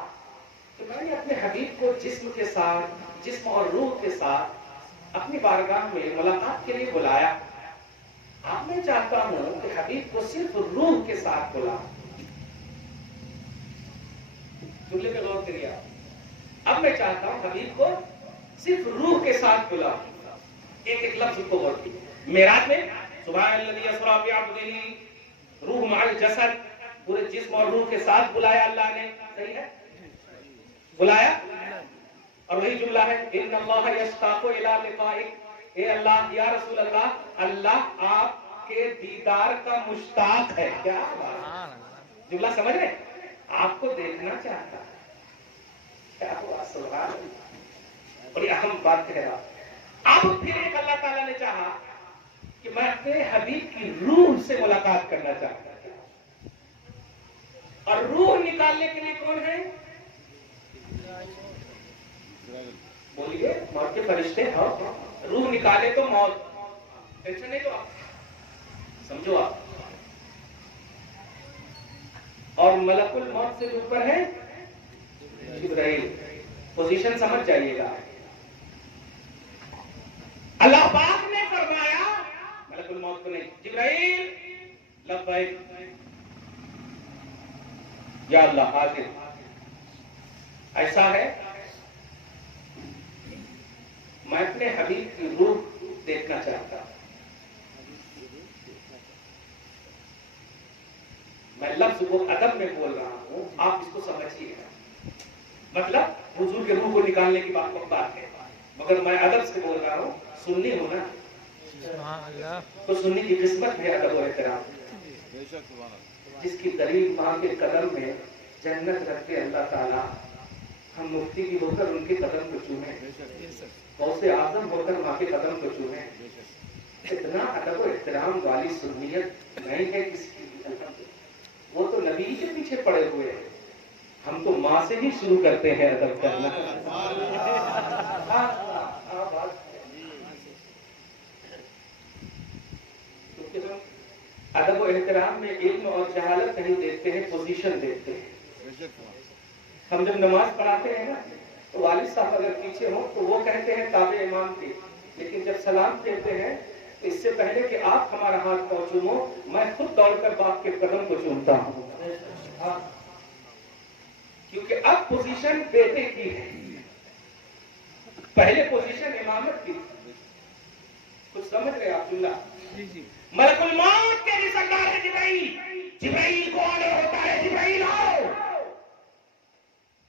कि मैंने अपने हबीब को जिस्म के साथ, जिस्म और रूह के साथ अपनी बारगाह में मुलाकात के लिए बुलाया। अब मैं चाहता हूं कि हबीब को सिर्फ रूह के साथ बुला। जुमले पे गौर करिए। अब मैं चाहता हूं हबीब को सिर्फ रूह के साथ बुला। एक एक लफ्ज को गौर कीजिए। मेराज में सुबहानल्लाजी अस्रा बिअब्दिही, रूह माल जसद, पूरे जिस्म और रूह के साथ बुलाया अल्लाह ने। सही है, बुलाया। और वही जुमला है इन्नल्लाह यश्ताक़ु इला लिक़ाइक, ए अल्लाह, या रसूल अल्लाह, अल्लाह आपके दीदार का मुश्ताक है। क्या जुमला समझ रहे? आपको देखना चाहता है। क्या हुआ? सुभान अल्लाह, बड़ी अहम बात कह रहा। अब फिर एक अल्लाह ताला ने चाहा कि मैं अपने हबीब की रूह से मुलाकात करना चाहता था। और रूह निकालने के लिए कौन है? बोलिए, मौत के फरिश्ते। हाँ, रूह निकाले तो मौत। टेंशन नहीं लो आप, समझो आप। और मलकुल मौत से ऊपर है जिब्राइल। पोजीशन समझ जाइएगा। अल्लाह पाक ने फरमाया मलकुल मौत को नहीं, जिब्राइल लब्बैक या अल्लाह हाजिर। ऐसा है, मैं अपने हबीब की रूह देखना चाहता हूं। मैं लफ्ज को अदब में बोल रहा हूं, आप इसको समझिएगा। मतलब हुजूर के रूह को निकालने की बात है, मगर मैं अदब से बोल रहा हूं। सुन्नी हो ना, तो सुन्नी की किस्मत है अदब और एहतराम। जिसकी दलील मां के कदम में जन्नत रखते अल्लाह ताला, हम मुफ्ती की होकर उनके कदम को चूमे, गौसे आजम होकर मां के कदम को चूमे। इतना अदब और एहतराम वाली सुन्नियत नहीं है किसी की। वो तो नबी के पीछे पड़े हुए हैं, हम तो माँ से ही शुरू करते हैं अदब करना। क्योंकि हम अदब और एहतराम में इल्म और जहालत नहीं देखते हैं, पोजीशन देखते हैं। हम जब नमाज पढ़ाते हैं ना, तो वालिद साहब अगर पीछे हो तो वो कहते हैं ताबे इमाम के, लेकिन जब सलाम कहते हैं तो इससे पहले कि आप हमारा हाथ पांव चूमो, मैं खुद दौड़कर बाप के कदम को चूमता हूं। क्योंकि अब पोजीशन बेटे की है, पहले पोजीशन इमामत की। कुछ समझ रहे आप? जुमला मलकुल मौत के भी सरदार है जिब्राइल। जिब्राइल को ऑर्डर होता है, जिब्राइल आओ,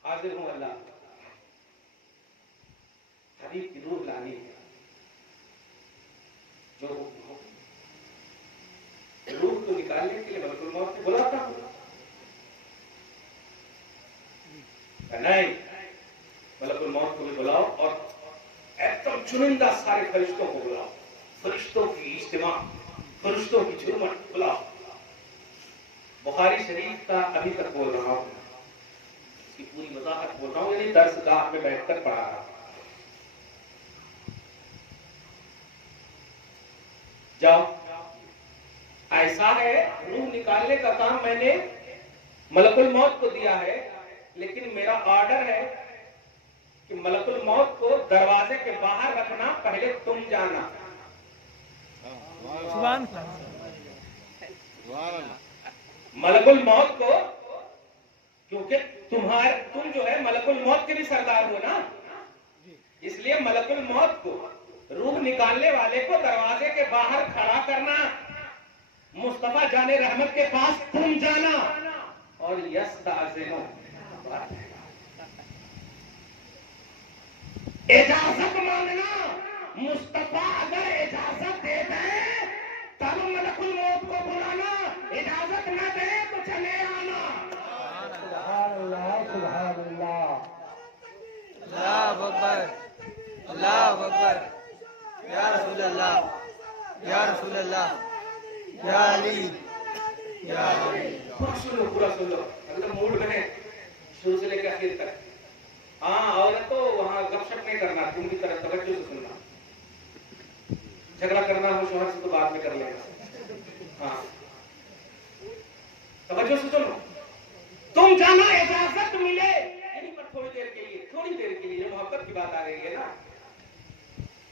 हाजिर हूं अल्लाह, हबीब की रूह लानी है। जो रूह को निकालने के लिए मलकुल मौत को बुलाता हूं। नहीं, मलकुल मौत को भी बुलाओ और एकदम चुनिंदा सारे फरिश्तों को बुलाओ, फरिश्तों की इज्तिमा, फरिश्तों की झुरमट बुलाओ। बुखारी शरीफ का अभी तक बोल रहा हूं, इसकी पूरी वजाहत बोल रहा हूं, यानी दर्सगाह में बैठकर पढ़ा रहा हूं। जाओ, ऐसा है, रूह निकालने का काम मैंने मलकुल मौत को दिया है, लेकिन मेरा ऑर्डर है कि मलकुल मौत को दरवाजे के बाहर रखना, पहले तुम जाना। मलकुल मौत को, क्योंकि तुम जो है मलकुल मौत के भी सरदार हो ना, इसलिए मलकुल मौत को, रूह निकालने वाले को दरवाजे के बाहर खड़ा करना, मुस्तफा जाने रहमत के पास तुम जाना और यस्ताज़िनो। इजाजत मांगना, मुस्तफा अगर इजाजत दे दे तब मलकुल मौत को बुलाना, इजाजत न दे तो चले आना। सुभान अल्लाह, सुभान अल्लाह। अल्लाह अकबर, अल्लाह अकबर, या रसूल अल्लाह, या रसूल अल्लाह, या अली, या अली। पूरा सुन लो, मतलब मूड में है शुरू से लेकर आखिर तक। हाँ, और तो वहाँ गपशप नहीं करना, तुम भी तरह तवज्जो से सुनना। झगड़ा करना हो शोहर से तो बाद में कर लेना। हाँ, तवज्जो से सुनो। तुम जाना इजाजत मिले यहीं पर थोड़ी देर के लिए मोहब्बत की बात आ गई है ना।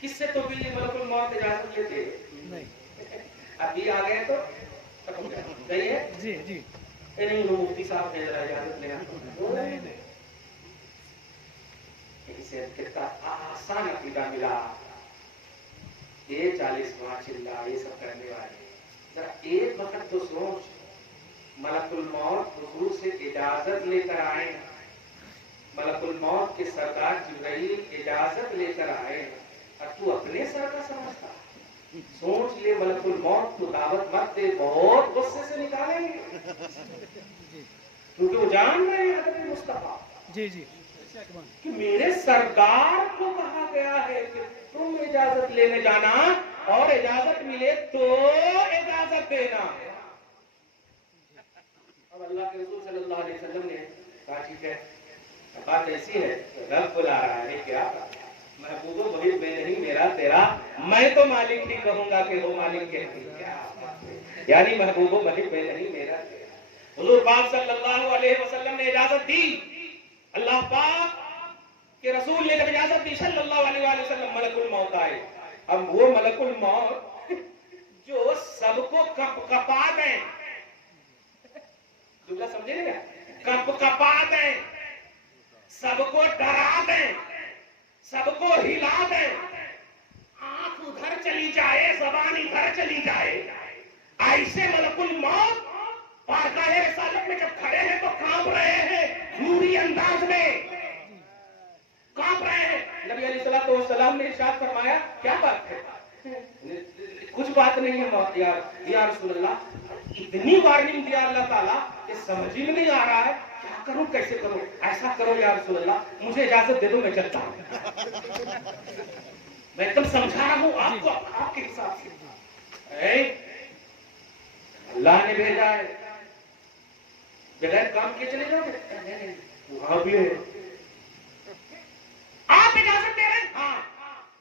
किससे तो भी मलकुल मौत इजाजत लेते नहीं। अभी आ गए तो खत्म कर सही है। जी जी। नहीं वो मुफ्ती साहब ने जरा इजाजत लेना नहीं नहीं। इसे कितना आसान अकीदा मिला। ये 40वां चिल्ला ये सब करने वाले, जरा एक वक्त तो सोच, मलकुल मौत हुजूर से इजाजत लेकर आए, मलकुल मौत के सरदार जिब्राइल इजाजत लेकर आए, और तू अपने सर का समझता। सोच ले, मलकुल मौत को दावत मत दे, बहुत गुस्से से निकालेंगे, क्योंकि वो जान रहे हैं हज़रत मुस्तफा जी जी कि मेरे सरदार को कहा गया है कि तुम इजाजत लेने जाना, और इजाजत मिले तो इजाजत देना। अब अल्लाह के रसूल सल्लल्लाहु अलैहि वसल्लम ने कहा ठीक है, बात ऐसी है, रब बुला रहा है, क्या महबूबो वही मैं नहीं मेरा तेरा, मैं तो मालिक ही कहूंगा कि हो मालिक के क्या, यानी महबूबो वही मैं नहीं मेरा तेरा। हुजूर पाक सल्लल्लाहु अलैहि वसल्लम ने इजाजत दी, अल्लाह पाक के रसूल ने जब इजाजत दी सल्लल्लाहु अलैहि वसल्लम, मलकुल मौत आए। अब वो मलकुल मौत जो सबको कपा दें, जुमला समझे क्या? कपा दें, सबको डरा दें, सबको हिला दें, आंख उधर चली जाए, जबान इधर चली जाए, ऐसे मलकुल मौत बारगाहे रिसालत में जब खड़े हैं तो कांप रहे हैं, नूरी अंदाज में कांप रहे हैं। नबी अलैहिस्सलातु वस्सलाम ने इरशाद फरमाया, क्या बात है? कुछ बात नहीं है या रसूल अल्लाह, इतनी वार्निंग दिया अल्लाह ताला कि समझ ही में नहीं आ रहा है, क्या करूं कैसे करूं? ऐसा करो या रसूल अल्लाह, मुझे इजाजत दे दो, मैं चलता हूं। मैं एकदम समझा रहा हूं आपको, आपके हिसाब से। अल्लाह ने भेजा है, बगैर काम किए चले जाओगे? वहां भी है, आप इजाजत दे रहे हैं? हाँ,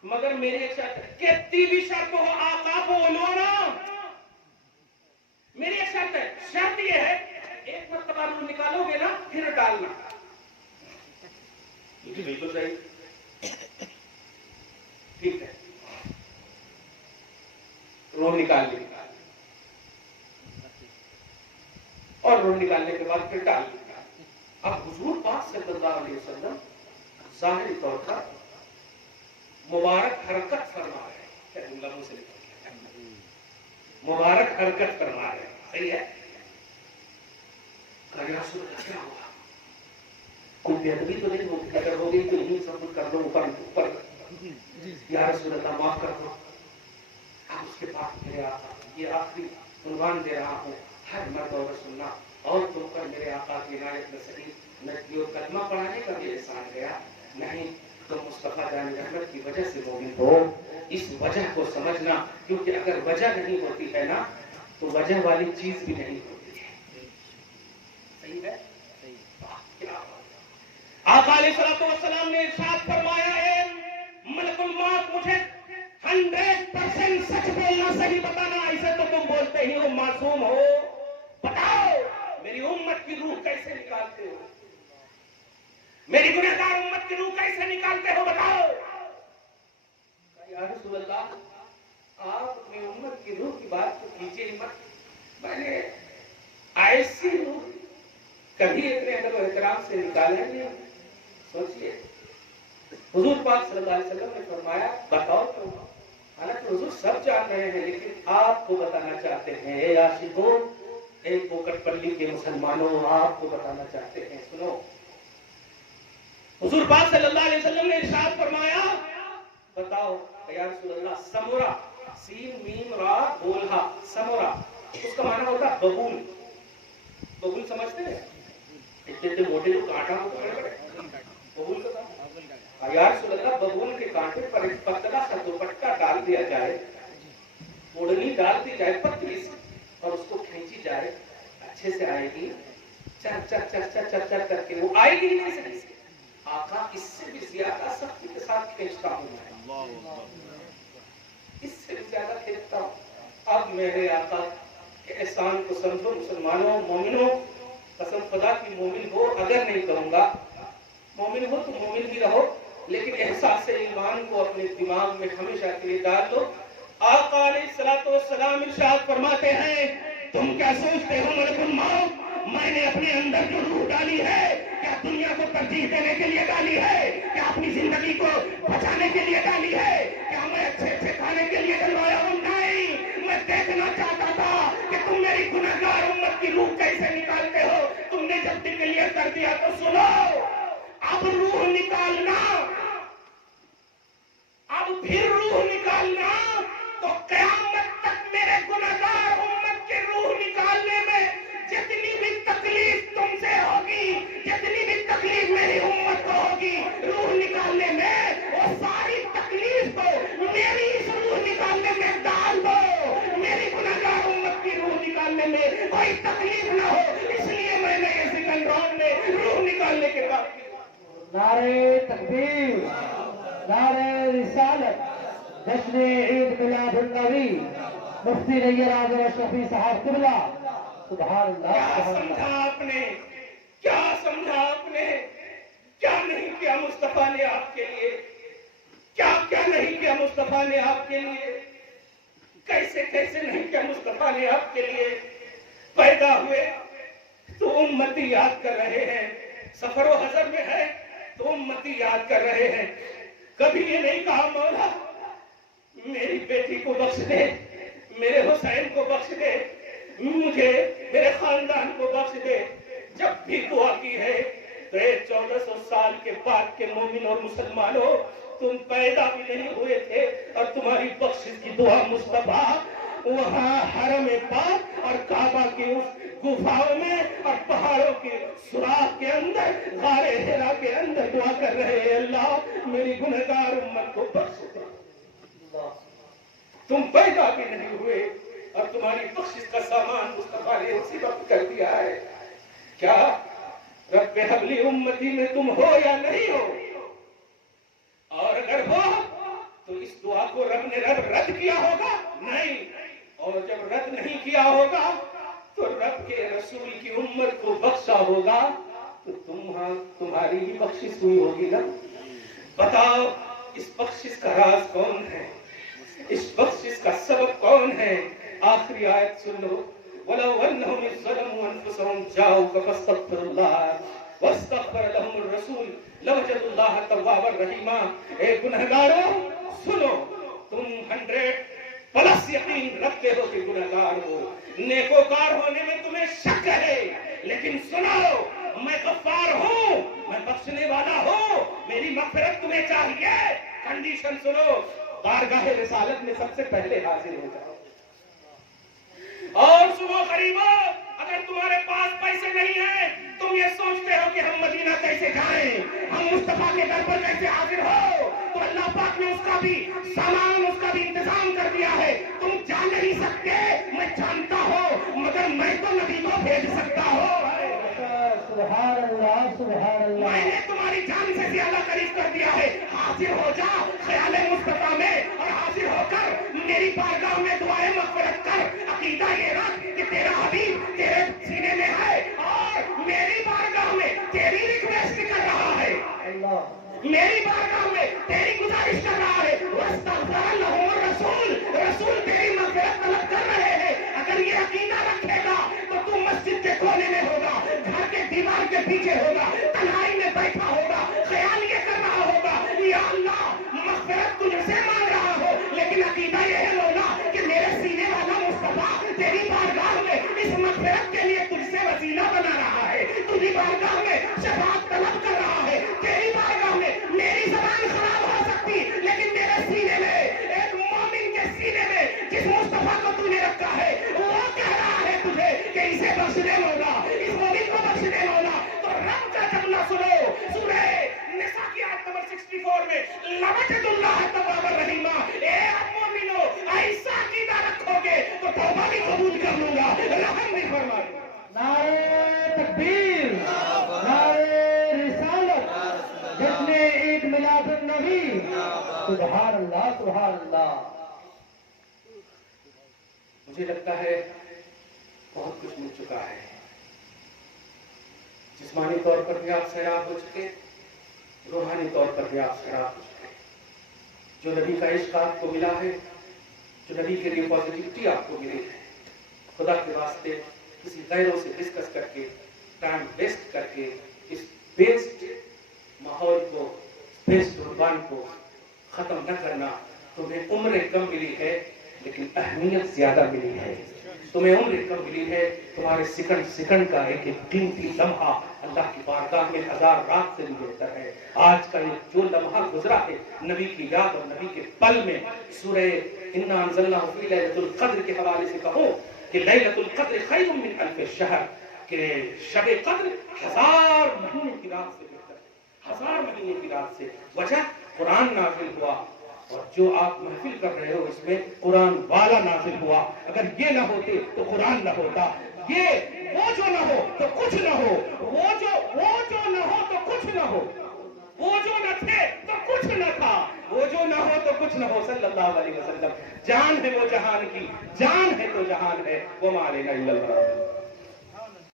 मगर मेरी एक शर्त है, कितनी भी शर्त हो आका बोलो ना, मेरी एक शर्त है, शर्त ये है, एक मरतबा रूह निकालोगे ना फिर डालना। बिल्कुल सही, ठीक है, रूह निकाल ली, और रूह निकालने के बाद फिर डाल ली। अब हुजूर पाक सल्लल्लाहु अलैहि वसल्लम जाहिरी तौर पर मुबारक हरकत फरमा रहे हैं, मुंह से मुबारक हरकत फरमा रहे हैं, सही है? क्या हुआ? कोई बेअदबी तो नहीं होगी? अगर हो गई तो यही सब कुछ कर दो, ऊपर ऊपर या रसूल अल्लाह माफ कर दो। अब उसके बाद मेरे आका, ये आखिरी कुर्बान दे रहा हूँ, हर मर्द और सुनना, और तुम पर मेरे आका की इनायत में सही न जो कलमा पढ़ाने का भी एहसान गया, नहीं तो मुस्तफा जान रहमत की वजह से मोमिन हो, इस वजह को समझना, क्योंकि अगर वजह नहीं होती है ना तो वजह वाली चीज भी नहीं होती है। सही है? आका अलैहिस्सलाम ने इरशाद फरमाया है, मलकुल मौत मुझे 100% सच बोलना, सही बताना, ऐसे तो तुम बोलते ही हो, मासूम हो, बताओ मेरी उम्मत की रूह कैसे निकालते हो, मेरी गुनहगार उम्मत की रूह कैसे निकालते हो, बताओ। या रसूल अल्लाह, आप अपनी उम्मत की रूह की बात तो कीजिए ही मत, मैंने ऐसी रूह कभी इतने अदब और एहतराम से निकाला नहीं। सोचिए, हुजूर पाक सल्लल्लाहु अलैहि वसल्लम ने फरमाया, बताओ तो, हालांकि हुजूर सब जान रहे हैं, लेकिन आपको बताना चाहते हैं, ए आशिकों, एक पोकटपल्ली के मुसलमानों, आपको बताना चाहते हैं, सुनो। हुजूर पाक सल्लल्लाहु अलैहि वसल्लम ने इरशाद फरमाया, बताओ या रसूल अल्लाह, समोरा, सीन मीम रा बोलहा, समोरा, उसका माना होता है बबूल। बबूल समझते हैं? इतने इतने मोटे जो कांटा होता है, बबूल का काम। या रसूल अल्लाह, बबूल के कांटे पर एक पतला सा दुपट्टा डाल दिया जाए, ओढ़नी डाल दी जाए पतली सी, और उसको खींची जाए, अच्छे से आएगी, चर चर चर चर चर चर करके वो आएगी ही नहीं सही से। आका इससे भी ज्यादा सख्ती के साथ खींचता हूँ मैं, इससे भी ज्यादा खींचता हूँ। अब मेरे आका के एहसान को समझो मुसलमानों, मोमिनों, कसम खुदा की मोमिन हो अगर नहीं कहूंगा, मोमिन हो तो मोमिन ही रहो, लेकिन एहसास ईमान को अपने दिमाग में हमेशा के लिए डाल दो। आका अलैहिस्सलातु वस्सलाम इरशाद फरमाते हैं, तुम क्या सोचते हो मलकुल मौत मैंने अपने अंदर जो रूह डाली है, क्या दुनिया को तरजीह देने के लिए डाली है? क्या अपनी जिंदगी को बचाने के लिए डाली है? क्या मैं अच्छे अच्छे खाने के लिए डलवाया हूँ? नहीं, मैं देखना चाहता था कि तुम मेरी गुनहगार उम्मत की रूह कैसे निकालते हो। तुमने जब डिक्लेयर कर दिया तो सुनो, अब रूह निकालना, अब फिर रूह निकालना, तो क़यामत तक मेरे गुनहगार उम्मत की रूह निकालने में जितनी भी तकलीफ तुमसे होगी, जितनी भी तकलीफ मेरी उम्मत को होगी रूह निकालने में, वो सारी तकलीफ को मेरी इस रूह निकालने में डाल दो। मेरी गुनहगार उम्मत की रूह निकालने में कोई तकलीफ ना हो, इसलिए मैंने ये सेकंड राउंड में रूह निकालने के बाद नारे तकबीर, नारे रिसालत, जश्न ईद मिलादुन नबी, मुफ्ती नैयर आज़म अशरफी साहब किबला, सुभान अल्लाह। क्या समझा आपने? क्या समझा आपने? क्या नहीं किया मुस्तफा ने आपके लिए? क्या क्या नहीं किया मुस्तफा ने आपके लिए? कैसे कैसे नहीं किया मुस्तफा ने आपके लिए? पैदा हुए तो उम्मती याद कर रहे हैं, सफर व हजर में है तो उम्मती याद कर रहे हैं। कभी ये नहीं कहा मौला मेरी बेटी को बख्श दे, मेरे हुसैन को बख्श दे, मुझे मेरे खानदान को बख्श दे। जब भी दुआ की है तो 1400 साल के बाद के मोमिन और मुसलमानों, तुम पैदा भी नहीं हुए थे और तुम्हारी बख्शिश की दुआ मुस्तफा वहाँ हरम पाक और काबा की उस गुफाओं में और पहाड़ों के सुराख के अंदर, गारे हिरा के अंदर दुआ कर रहे हैं, अल्लाह मेरी गुनहगार उम्मत को बख्श दे। तुम पैदा भी नहीं हुए और तुम्हारी बख्शिश का सामान मुस्तफा ने उसी वक्त कर दिया है। क्या रब्बे हबली उम्मती में तुम हो या नहीं हो? और अगर हो तो इस दुआ को रब ने रद्द किया होगा? नहीं। और जब रद्द नहीं किया होगा तो रब के रसूल की उम्मत को बख्शा होगा तो तुम्हारी ही बख्शिश हुई होगी ना। बताओ इस बख्शिश का राज कौन है? इस बख्शिश का सबब कौन है? आखिरी आयत सुन लो, वलौ अन्नहुम ज़लमू अनफुसहुम जाऊक फस्तगफिरुल्लाह वस्तगफर लहुमुर रसूल लवजदुल्लाह तव्वाबर रहीमा। ए गुनहगारों सुनो, तुम 100+ यकीन रखते हो कि गुनहगार हो, नेकोकार होने में तुम्हें शक है, लेकिन सुनो मैं गफ्फार हूँ, मैं बख्शने वाला हूँ, मेरी मग़फ़िरत तुम्हें चाहिए। कंडीशन सुनो, बारगाह रिसालत में सबसे पहले हाजिर हो जाओ। और सुनो गरीबों, अगर तुम्हारे पास पैसे नहीं है, तुम ये सोचते हो कि हम मदीना कैसे जाएं, हम मुस्तफा के दर पर कैसे हाजिर हो, तो अल्लाह पाक ने उसका भी सामान, उसका भी इंतजाम कर दिया है। तुम जा नहीं सकते, मैं जानता हूँ, मगर मैं तो नबी को भेज सकता हूँ। सुभान अल्लाह, सुभान अल्लाह। मैंने तुम्हारी जान से ज्यादा करीब कर दिया है। हाजिर हो जा ख्याल मुस्तफा में और हाजिर होकर मेरी बारगाह में दुआएं मग़फ़िरत कर। अकीदा ये रख कि तेरा हबीब तेरे सीने में है और मेरी बारगाह में तेरी रिक्वेस्ट कर रहा है, मेरी बारगाह में तेरी गुजारिश कर रहा है। वस्तग़फ़र लहुमुर रसूल, रसूल तेरी मग़फ़िरत तलब कर रहे हैं। अगर ये अकीदा रखेगा तो तू मस्जिद के कोने में होगा, घर के दीवार के पीछे होगा, तन्हाई में बैठा होगा, ख्याल ये कर रहा होगा, या अल्लाह मग़फ़िरत तुझसे मांग रहा हो, लेकिन अकीदा ये है मौला कि मेरे सीने वाला मुस्तफा तेरी बारगाह में इस मग़फ़िरत के लिए तुझसे वसीला बना रहा है, तुझी बारगाह में शफ़ाअत तलब कर रहा है। तेरी बारगाह में मेरी ज़बान खराब हो सकती, लेकिन मेरे सुभान अल्लाह सुभान अल्लाह। मुझे लगता है बहुत कुछ मिल चुका है। जिस्मानी तौर पर भी आप सैराब हो चुके, रूहानी तौर पर भी आप सैराब हो चुके। जो नबी का इश्क आपको मिला है, जो नबी के लिए पॉजिटिविटी आपको मिली है, खुदा के वास्ते किसी गैरों से डिस्कस करके, टाइम वेस्ट करके इस बेस्ड माहौल को, बेस्ड रुबान को खत्म न करना। तुम्हें उम्र कम मिली है लेकिन अहमियत ज्यादा मिली है। तुम्हें उम्र कम मिली है, तुम्हारे सेकंड सेकंड का एक एक कीमती लम्हा अल्लाह की बारगाह में 1000 रात से भी बेहतर है। आज का ये जो लम्हा गुजरा है नबी की याद और नबी के पल में, सूरह इन्ना अंज़लनाहु फी लैलतुल क़द्र के हवाले से कहो कि लैलतुल क़द्र खैरुम मिन अल्फ़ि शहर, कि शब क़द्र 1000 महीने की रात से बेहतर है, 1000 महीने की रात से। वजह कुरान नाज़िल हुआ, और जो आप महफिल कर रहे हो इसमें कुरान वाला नाज़िल हुआ। अगर ये ना होते तो कुरान ना होता। ये वो जो ना हो तो कुछ ना हो, वो जो ना हो तो कुछ ना हो, वो जो न थे तो कुछ न था, वो जो ना हो तो कुछ ना हो। सल्लल्लाहु अलैहि वसल्लम। जान है वो जहान की, जान है तो जहान है। वो मालेना इल्लल बराबर।